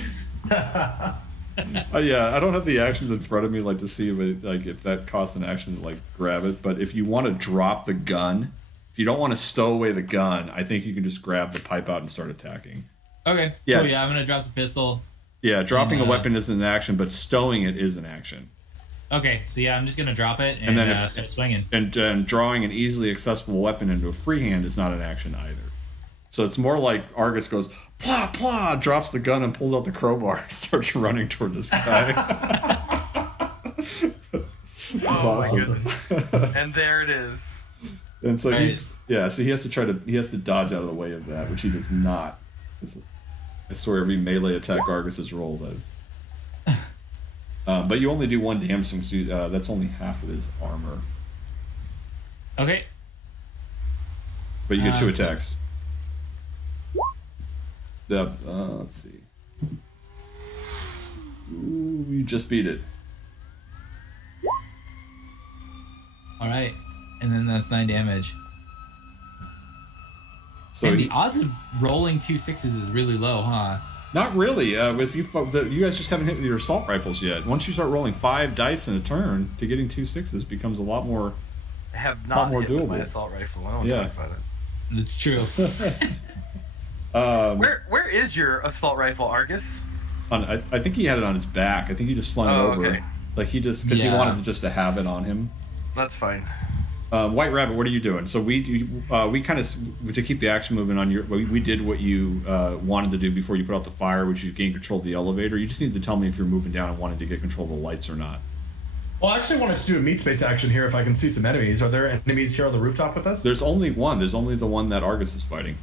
Yeah, I don't have the actions in front of me to see if that costs an action to grab it. But if you want to drop the gun, if you don't want to stow away the gun, I think you can just grab the pipe out and start attacking. Okay. Yeah. Cool, yeah, I'm gonna drop the pistol. Yeah, dropping a weapon isn't an action, but stowing it is an action. Okay, so yeah, I'm just gonna drop it and then start swinging. And drawing an easily accessible weapon into a free hand is not an action either. So it's more like Argus goes, plah, plah, drops the gun and pulls out the crowbar and starts running toward this guy. That's awesome. And there it is. And so Nice. so he has to dodge out of the way of that, which he does not. I swear every melee attack Argus has rolled at. But you only do 1 damage, so that's only half of his armor. Okay. But you get 2 attacks. Let's see. Ooh, you just beat it. All right, and then that's 9 damage. So and the odds of rolling 2 6s is really low, huh? not really. If you guys just haven't hit with your assault rifles yet. Once you start rolling 5 dice in a turn, to getting 2 6s becomes a lot more. I have not more hit with doable. my assault rifle. I don't want to talk about it. That's true. Where is your assault rifle, Argus? I think he had it on his back. I think he just slung it over. Okay. Because he wanted to have it on him. That's fine. White Rabbit, what are you doing? So we kind of, to keep the action moving on we did what you wanted to do before you put out the fire, which is gain control of the elevator. You just need to tell me if you're moving down and wanting to get control of the lights or not. Well, I actually wanted to do a meat space action here if I can see some enemies. Are there enemies here on the rooftop with us? There's only one. There's only the one that Argus is fighting.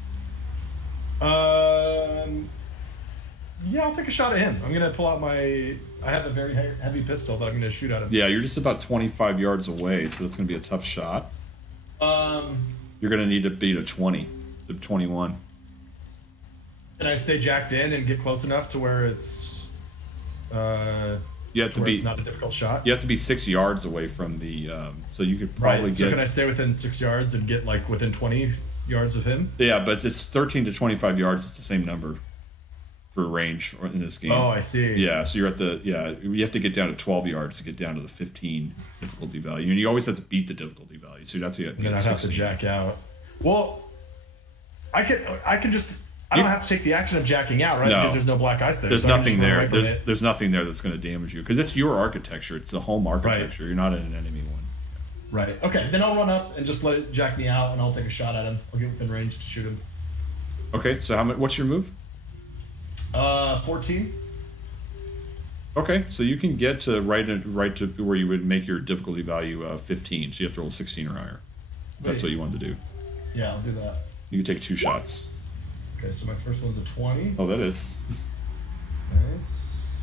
Yeah, I'll take a shot at him. I'm going to pull out I have a very heavy pistol that I'm going to shoot at him. Yeah, you're just about 25 yards away, so that's going to be a tough shot. You're going to need to beat a 20, the 21. Can I stay jacked in and get close enough to where it's it's not a difficult shot? You have to be 6 yards away from the so you could probably So can I stay within 6 yards and get within 20 yards of him? Yeah, but it's 13 to 25 yards. It's the same number for range in this game. Oh, I see. Yeah, so you're at you have to get down to 12 yards to get down to the 15 difficulty value, and you always have to beat the difficulty value. So you'd have to get. Then I'd have to jack out. Well, I can just. I don't have to take the action of jacking out, right? No. Because there's no black ice there. There's so nothing there. There's nothing there that's going to damage you because it's your architecture. It's the home architecture. Right. You're not in an enemy one. Right. Okay. Then I'll run up and just let it jack me out, and I'll take a shot at him. I'll get within range to shoot him. Okay. So what's your move? 14. Okay, so you can get to right to where you would make your difficulty value 15. So you have to roll 16 or higher. That's what you want to do. Yeah, I'll do that. You can take 2 shots. Okay, so my first one's a 20. Oh, that is. Nice.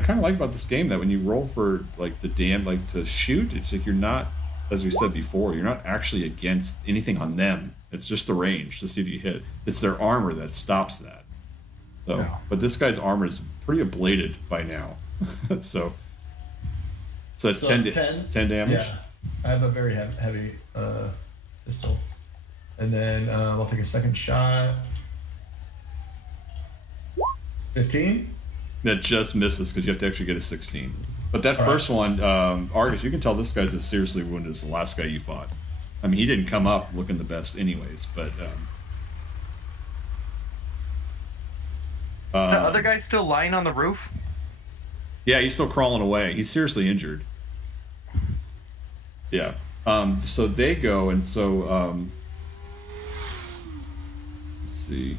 I kind of like about this game that when you roll for to shoot, it's like you're not, as we said before, you're not actually against anything on them. It's just the range to see if you hit. It's their armor that stops that. So, yeah. But this guy's armor is pretty ablated by now. so it's 10 damage. Yeah, I have a very heavy pistol. And then I'll take a second shot. 15? That just misses because you have to actually get a 16. But that first one, Argus, you can tell this guy's as seriously wounded as the last guy you fought. I mean, he didn't come up looking the best anyways, but... the other guy's still lying on the roof? Yeah, he's still crawling away. He's seriously injured. Yeah. So they go, and so... let's see...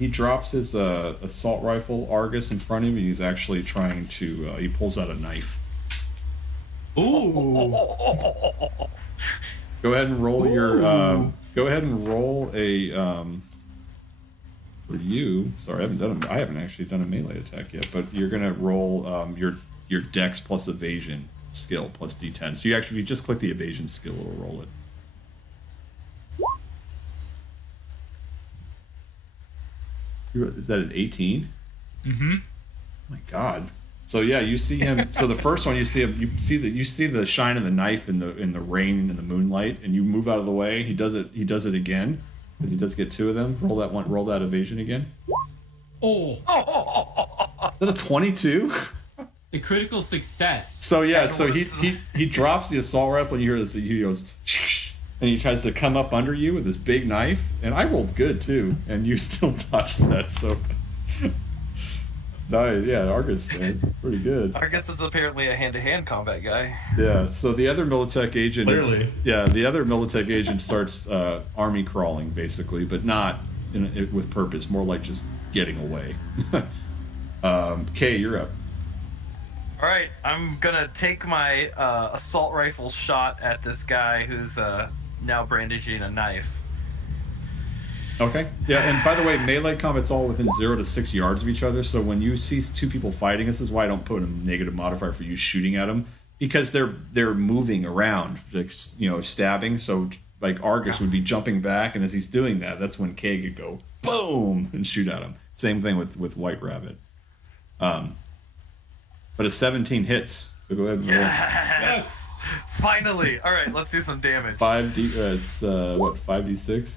He drops his assault rifle, Argus, in front of him, and he's actually trying to... he pulls out a knife. Ooh! Go ahead and roll your... go ahead and roll a... for you... Sorry, I haven't actually done a melee attack yet, but you're going to roll your dex plus evasion skill plus d10. So if you just click the evasion skill, it'll roll it. Is that an 18? Mm-hmm. Oh my God. So yeah, you see him. So the first one, you see him. You see the shine of the knife in the rain and the moonlight, and you move out of the way. He does it again because he does get two of them. Roll that evasion again. Oh. Is that a 22? The critical success. So yeah, so he drops the assault rifle, and you hear this. He goes, and he tries to come up under you with this big knife, and I rolled good too, and you still dodged that. So nice, yeah, Argus did pretty good. Argus is apparently a hand-to-hand combat guy. Yeah. So the other Militech agent, starts army crawling basically, but not with purpose. More like just getting away. Kay, you're up. All right, I'm gonna take my assault rifle shot at this guy who's now brandishing a knife. Okay. Yeah, and by the way, melee combat's all within 0 to 6 yards of each other, so when you see two people fighting, this is why I don't put a negative modifier for you shooting at them, because they're moving around, like, stabbing, so like Argus would be jumping back, and as he's doing that, that's when Kay could go boom and shoot at him. Same thing with White Rabbit. But a 17 hits, so go ahead and roll. Yes! Finally! Alright, let's do some damage. 5d6?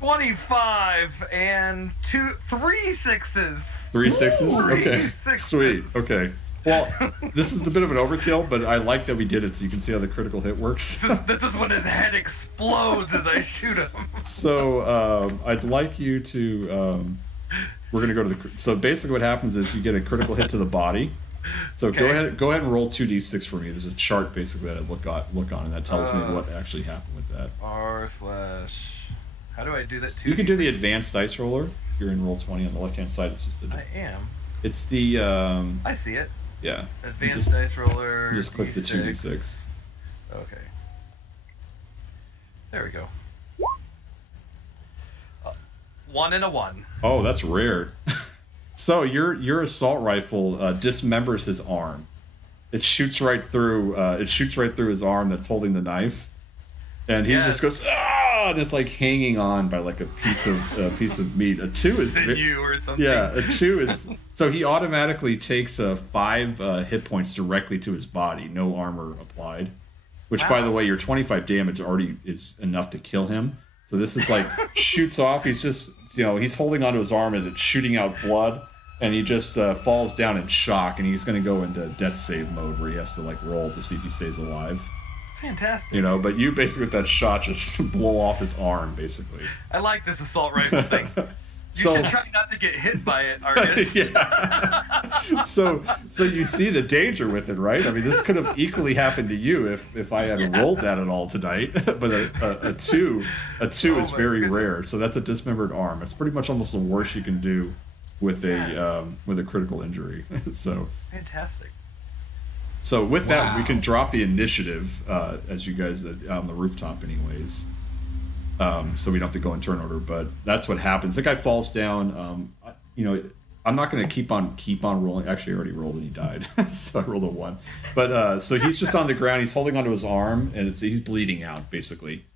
25 and 3 sixes. 3 sixes? Ooh, okay. 6 Sweet. Okay. Well, this is a bit of an overkill, but I like that we did it so you can see how the critical hit works. This is when his head explodes as I shoot him. So, I'd like you to... we're going to go to the... So basically what happens is you get a critical hit to the body. So okay. Go ahead and roll 2d6 for me. There's a chart basically that I look on, and that tells me what actually happened with that. R/... How do I do that? 2d6? You can do the advanced dice roller. If you're in roll 20 on the left hand side, it's just the... I am. It's the... I see it. Yeah. Advanced dice roller. Just click the 2d6. Okay. There we go. 1 and a 1. Oh, that's rare. So your assault rifle dismembers his arm. It shoots right through. His arm that's holding the knife, and he just goes ah, and it's like hanging on by like a piece of meat. A 2 is sinew or something. Yeah, a 2 is. So he automatically takes 5 hit points directly to his body, no armor applied. Which, by the way, your 25 damage already is enough to kill him. So this is like shoots off. He's just he's holding onto his arm and it's shooting out blood, and he just falls down in shock, and he's going to go into death save mode where he has to like roll to see if he stays alive. Fantastic. But you basically with that shot just blow off his arm basically. I like this assault rifle thing. You should try not to get hit by it, Argus. Yeah. So you see the danger with it, right? I mean, this could have equally happened to you if I had rolled that at all tonight. But a 2 is very rare. So that's a dismembered arm. It's pretty much almost the worst you can do with a critical injury. So fantastic. So with that, we can drop the initiative as you guys on the rooftop, anyways. So we don't have to go in turn order, but that's what happens. The guy falls down. I'm not going to keep on rolling. Actually, I already rolled and he died, so I rolled a 1. But so he's just on the ground. He's holding onto his arm, and he's bleeding out basically.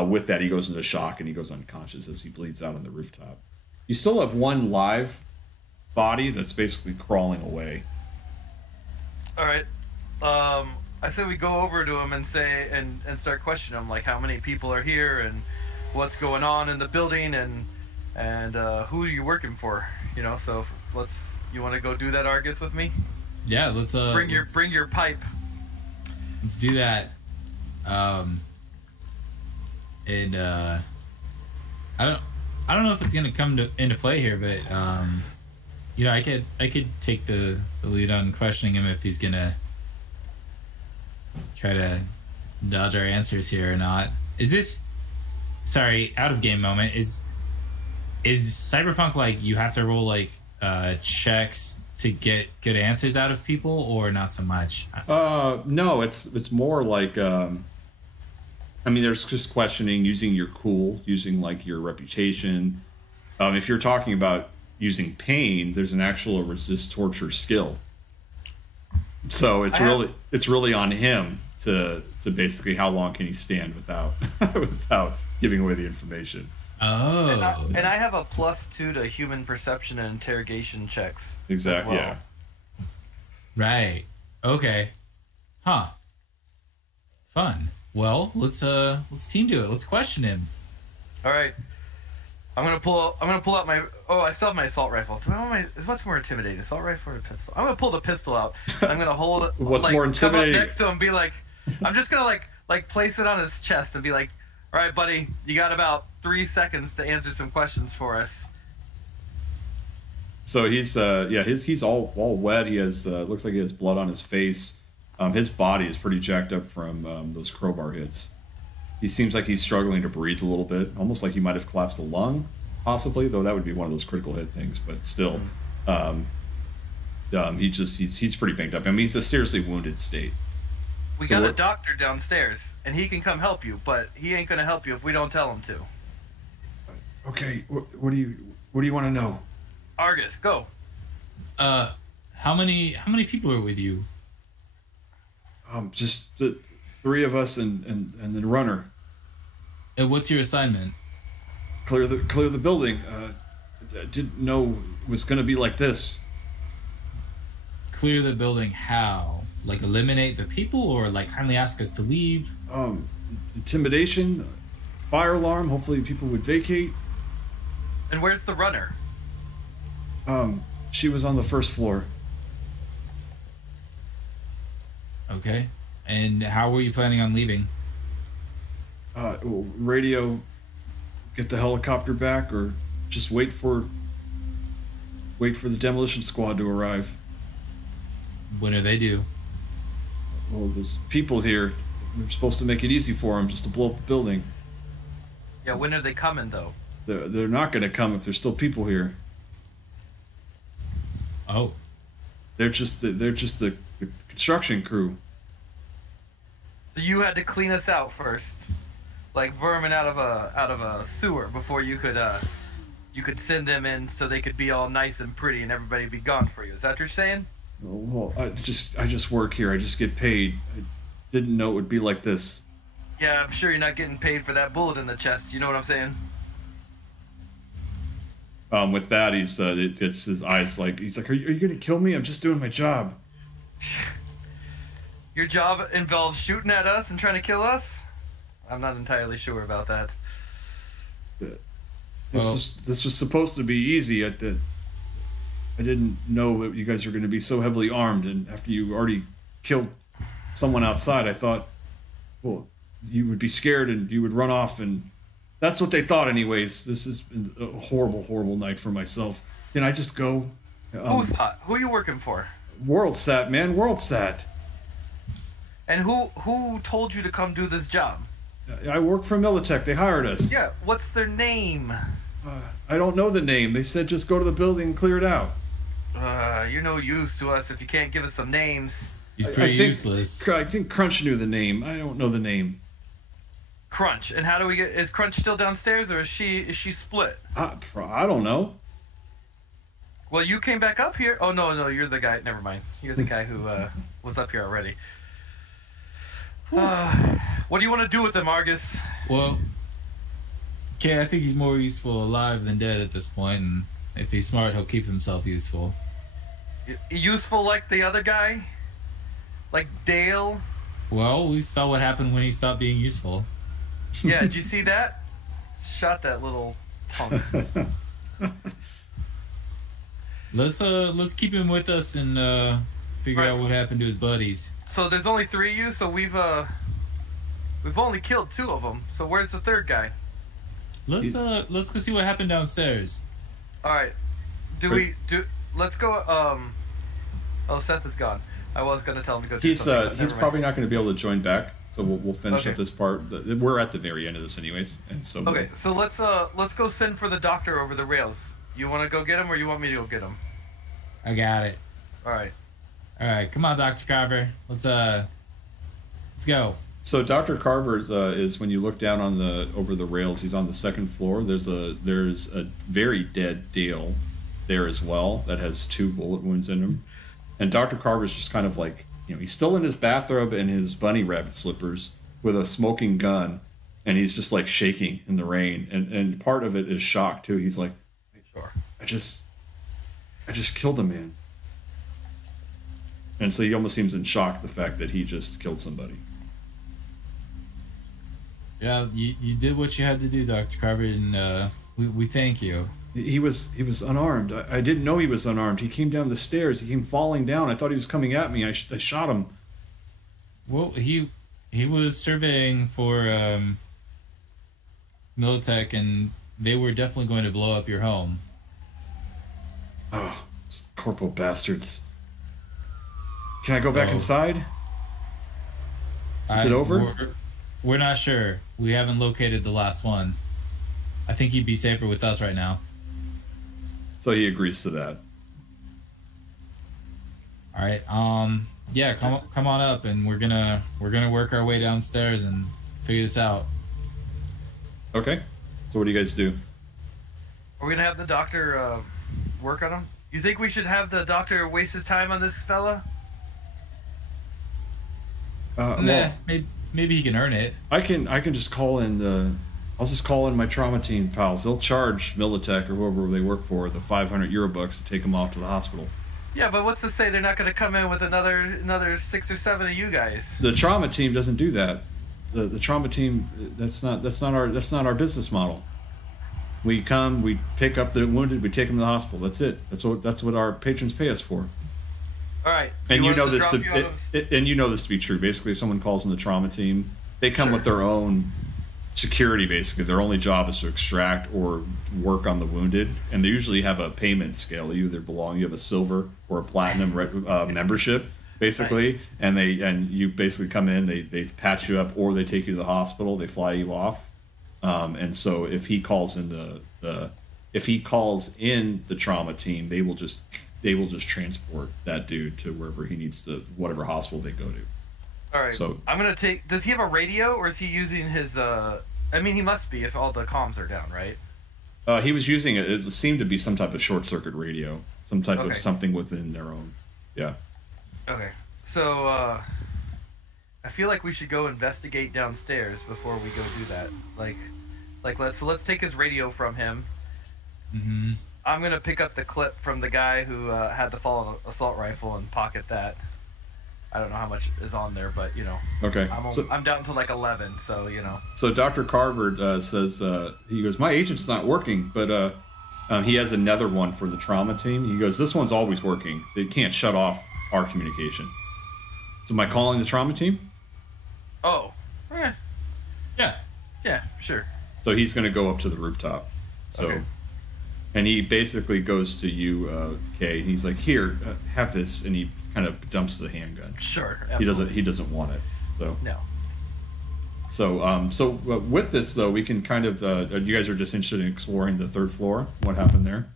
with that, he goes into shock and he goes unconscious as he bleeds out on the rooftop. You still have one live body that's basically crawling away. All right. I said we go over to him and say and start questioning him, like how many people are here and what's going on in the building and who are you working for? You know, so you want to go do that, Argus, with me? Yeah, let's bring your pipe. Let's do that. And I don't know if it's gonna come into play here, but you know, I could take the lead on questioning him if he's gonna try to dodge our answers here or not. Is this, sorry, out of game moment, is Cyberpunk like you have to roll like checks to get good answers out of people, or not so much? No, it's more like I mean, there's just questioning using your cool, using like your reputation. If you're talking about using pain, there's an actual resist torture skill. So it's really on him to basically how long can he stand without without giving away the information. Oh. And I have a +2 to human perception and interrogation checks. Exactly. Well. Yeah. Right. Okay. Huh. Fun. Well, let's team do it. Let's question him. All right. I'm gonna pull out my. Oh, I still have my assault rifle. What's more intimidating, assault rifle or a pistol? I'm gonna pull the pistol out. I'm gonna hold it. What's like, more intimidating? Come up next to him, and be like, I'm just gonna like place it on his chest and be like, all right, buddy, you got about 3 seconds to answer some questions for us. So he's he's all wet. He has looks like he has blood on his face. His body is pretty jacked up from those crowbar hits. He seems like he's struggling to breathe a little bit, almost like he might have collapsed a lung, possibly, though that would be one of those critical hit things. But still, he's pretty banged up. I mean, he's a seriously wounded state. We got a doctor downstairs, and he can come help you, but he ain't gonna help you if we don't tell him to. Okay, what do you want to know? Argus, go. How many people are with you? Just the 3 of us and the runner. And what's your assignment? Clear the building. I didn't know it was going to be like this. Clear the building how? Like eliminate the people, or like kindly ask us to leave? Intimidation, fire alarm. Hopefully people would vacate. And where's the runner? She was on the first floor. Okay. And how were you planning on leaving? Radio, get the helicopter back, or just wait for the demolition squad to arrive. When are they due? Well, there's people here. We're supposed to make it easy for them just to blow up the building. Yeah, when are they coming, though? They're not going to come if there's still people here. Oh. They're just the construction crew. So you had to clean us out first, like vermin out of a sewer, before you could send them in so they could be all nice and pretty and everybody be gone for you. Is that what you're saying? Well, I just work here. I just get paid. I didn't know it would be like this. Yeah, I'm sure you're not getting paid for that bullet in the chest. You know what I'm saying? With that, it's his eyes like he's like, are you gonna kill me? I'm just doing my job. Your job involves shooting at us and trying to kill us? I'm not entirely sure about that. This was supposed to be easy. I didn't know that you guys were going to be so heavily armed, and after you already killed someone outside, I thought, well, you would be scared and you would run off, and that's what they thought anyways. This has been a horrible, horrible night for myself. Can I just go? Who are you working for? WorldSat, man, WorldSat. And who told you to come do this job? I work for Militech. They hired us. Yeah, what's their name? I don't know the name. They said just go to the building and clear it out. You're no use to us if you can't give us some names. He's pretty useless. I think Crunch knew the name. I don't know the name. Crunch. And how do we get... Is Crunch still downstairs, or is she split? I don't know. Well, you came back up here. Oh, no, you're the guy. Never mind. You're the guy who was up here already. What do you want to do with them, Argus? Well, Okay, I think he's more useful alive than dead at this point, and if he's smart, he'll keep himself useful. Useful like the other guy? Like Dale? Well, we saw what happened when he stopped being useful. Yeah, did you see that? Shot that little punk. Let's keep him with us and figure out what happened to his buddies. So there's only 3 of you, so we've only killed 2 of them. So where's the third guy? Let's go see what happened downstairs. All right. Let's go. Oh, Seth is gone. I was gonna tell him to go. He's he's probably not going to be able to join back. So we'll finish up this part. We're at the very end of this, anyways, and so. Okay, so let's go send for the doctor over the rails. You want to go get him, or you want me to go get him? I got it. All right. All right, come on, Dr. Carver. Let's go. So Dr. Carver's is when you look down on over the rails. He's on the second floor. There's a very dead Dale there as well that has 2 bullet wounds in him, and Dr. Carver's just kind of like, he's still in his bathrobe and his bunny rabbit slippers with a smoking gun, and he's just like shaking in the rain, and part of it is shock too. He's like, sure, I just killed a man, and so he almost seems in shock the fact that he just killed somebody. Yeah, you did what you had to do, Dr. Carver, and we thank you. He was unarmed. I didn't know he was unarmed. He came down the stairs. He came falling down. I thought he was coming at me. I shot him. Well, he was surveying for Militech, and they were definitely going to blow up your home. Oh, corporal bastards. Can I go back inside? Is it over? We're not sure. We haven't located the last one. I think you'd be safer with us right now. So he agrees to that. All right. Yeah, come on up, and we're gonna work our way downstairs and figure this out. Okay. So what do you guys do? Are we gonna have the doctor work on him? You think we should have the doctor waste his time on this fella? Well, maybe he can earn it. I can just call in I'll just call in my trauma team pals. They'll charge Militech or whoever they work for the 500 Eurobucks to take him off to the hospital. Yeah, but what's to say they're not going to come in with another 6 or 7 of you guys? The trauma team doesn't do that. The trauma team, that's not our business model. We come, we pick up the wounded, we take them to the hospital. That's it. That's what our patrons pay us for. All right. And you know this to be true. Basically, if someone calls in the trauma team, they come with their own security. Basically, their only job is to extract or work on the wounded, and they usually have a payment scale. You have a silver or a platinum membership, basically, nice. and you basically come in, they patch you up, or they take you to the hospital, they fly you off. And so if he calls in the trauma team, they will just transport that dude to wherever he needs to, whatever hospital they go to. All right. So I'm gonna take. Does he have a radio, or is he using his? I mean, he must be if all the comms are down, right? He was using it. It seemed to be some type of short circuit radio, some type of something within their own. Yeah. Okay. So I feel like we should go investigate downstairs before we go do that. Let's take his radio from him. Mm-hmm. I'm gonna pick up the clip from the guy who had the fallen assault rifle and pocket that. I don't know how much is on there, but Okay. I'm down to like 11, so So Dr. Carver says he goes, my agent's not working, but he has another one for the trauma team. He goes, this one's always working. They can't shut off our communication. So am I calling the trauma team? Oh. Yeah, sure. So he's going to go up to the rooftop. So. Okay. And he basically goes to you, Kay. He's like, "Here, have this," and he kind of dumps the handgun. Sure, absolutely. He doesn't want it. So no. So with this though, we can kind of. You guys are just interested in exploring the third floor. What happened there?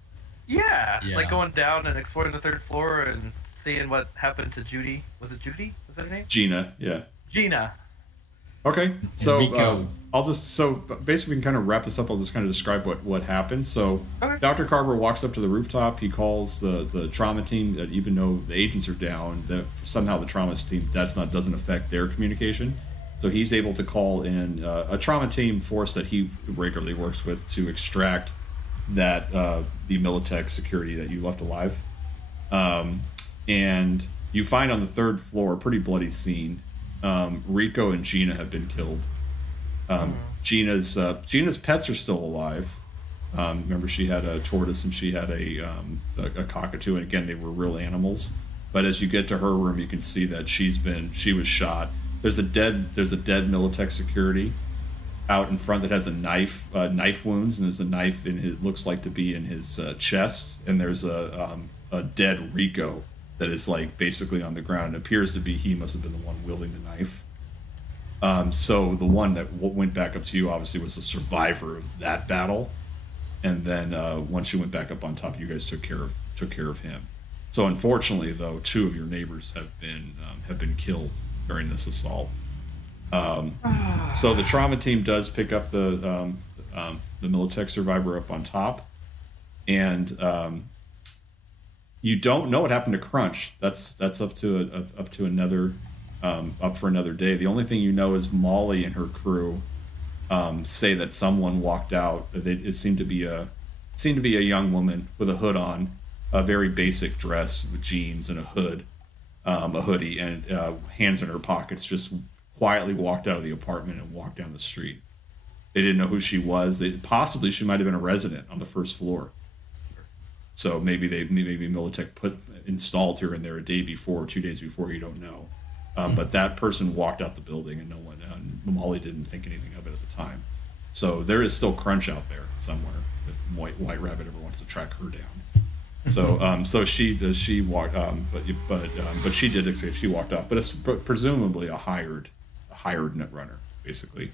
Yeah, like going down and exploring the third floor and seeing what happened to Judy. Was it Judy? Was that her name? Gina. Yeah. Gina. Okay, so basically we can kind of wrap this up. I'll just kind of describe what happened. So Dr. Carver walks up to the rooftop. He calls the trauma team. Even though the agents are down, that somehow the trauma team doesn't affect their communication. So he's able to call in a trauma team force that he regularly works with to extract that the Militech security that you left alive. And you find on the 3rd floor a pretty bloody scene. Rico and Gina have been killed. Gina's pets are still alive. Remember, she had a tortoise and she had a cockatoo, and again, they were real animals. But as you get to her room, you can see that she was shot. There's a dead Militech security out in front that has a knife wounds, and there's a knife in his, looks like to be in his chest, and there's a dead Rico that is like basically on the ground. It appears to be he must have been the one wielding the knife. So the one that went back up to you obviously was a survivor of that battle, and then once you went back up on top, you guys took care of him. So unfortunately, though, 2 of your neighbors have been killed during this assault. So the trauma team does pick up the Militech survivor up on top, and you don't know what happened to Crunch. That's up for another day. The only thing you know is Molly and her crew say that someone walked out. It seemed to be a young woman with a hood on, a very basic dress with jeans and a hood, a hoodie, and hands in her pockets. Just quietly walked out of the apartment and walked down the street. They didn't know who she was. Possibly she might have been a resident on the 1st floor. So maybe Militech installed her in there a day before, 2 days before. You don't know. But that person walked out the building, and Molly didn't think anything of it at the time. So there is still Crunch out there somewhere if White Rabbit ever wants to track her down. So she walked, but she did escape. She walked off, but it's presumably a hired net runner, basically.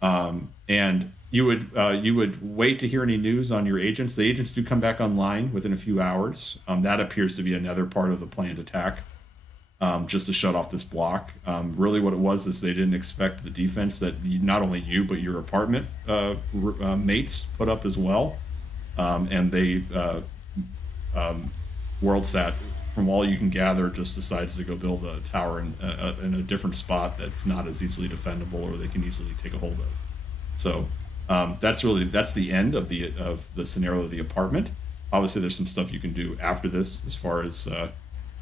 And you would wait to hear any news on your agents. The agents do come back online within a few hours. That appears to be another part of the planned attack, just to shut off this block. Really what it was is they didn't expect the defense that not only you but your apartment mates put up as well. And they WorldSat, from all you can gather, just decides to go build a tower in a different spot that's not as easily defendable, or they can easily take a hold of. So that's the end of the scenario of the apartment. Obviously, there's some stuff you can do after this, as far as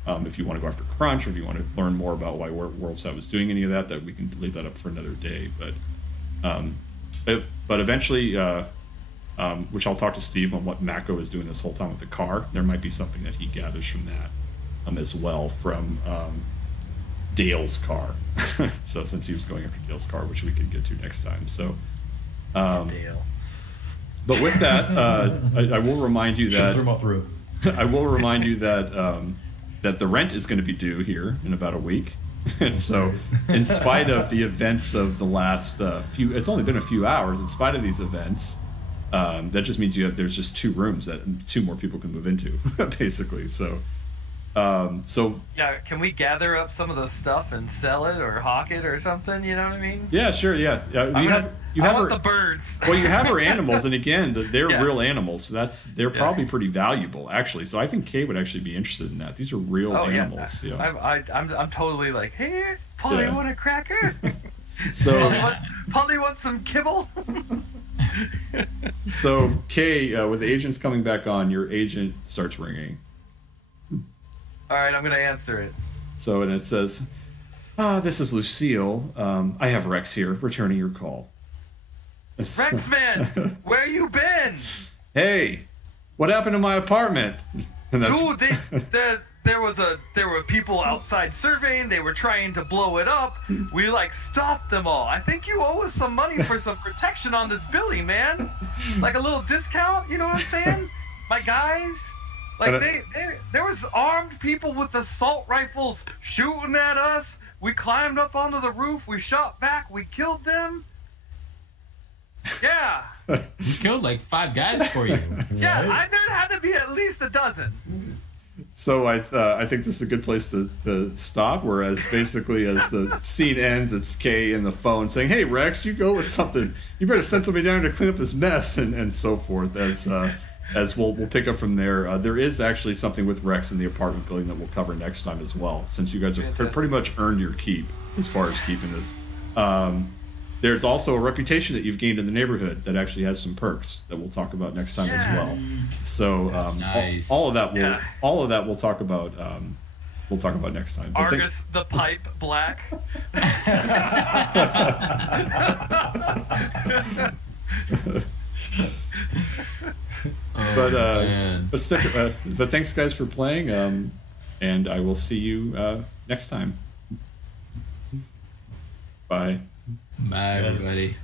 if you want to go after Crunch, or if you want to learn more about why WorldSat was doing any of that we can leave that up for another day. But eventually. Which I'll talk to Steve on what Mako is doing this whole time with the car. There might be something that he gathers from that as well, from Dale's car. So since he was going after Dale's car, which we can get to next time. So, Dale. But with that, I will remind you that I will remind you that that the rent is going to be due here in about a week. And so, in spite of the events of the last it's only been a few hours. In spite of these events. That just means there's just 2 rooms that 2 more people can move into, basically. So yeah, can we gather up some of the stuff and sell it or hawk it or something? You know what I mean? Yeah, sure. Yeah, I want the birds. Well, you have her animals, and again, they're real animals, so they're probably pretty valuable, actually. So I think Kay would actually be interested in that. These are real animals. Yeah. I'm totally like, hey, Polly, want a cracker? So Polly wants some kibble. So Kay, with the agents coming back on, your agent starts ringing. All right, I'm gonna answer it. So, and it says, this is Lucille. I have Rex here, returning your call. Rexman, where you been? Hey, what happened to my apartment? Dude, there were people outside surveying. They were trying to blow it up. We stopped them all. I think you owe us some money for some protection on this building, man. Like a little discount, you know what I'm saying? My guys, there was armed people with assault rifles shooting at us. We climbed up onto the roof. We shot back. We killed them. Yeah. You killed 5 guys for you. Yeah, there had to be at least a dozen. So I think this is a good place to stop. Whereas basically, as the scene ends, it's Kay in the phone saying, "Hey Rex, you go with something. You better send somebody down to clean up this mess," and so forth. As we'll pick up from there. There is actually something with Rex in the apartment building that we'll cover next time as well. Since you guys have pretty much earned your keep as far as keeping this There's also a reputation that you've gained in the neighborhood that actually has some perks that we'll talk about next time as well. So nice. all of that we'll talk about. We'll talk about next time. Argus the Pipe Black. But thanks guys for playing, and I will see you next time. Bye. Bye, everybody.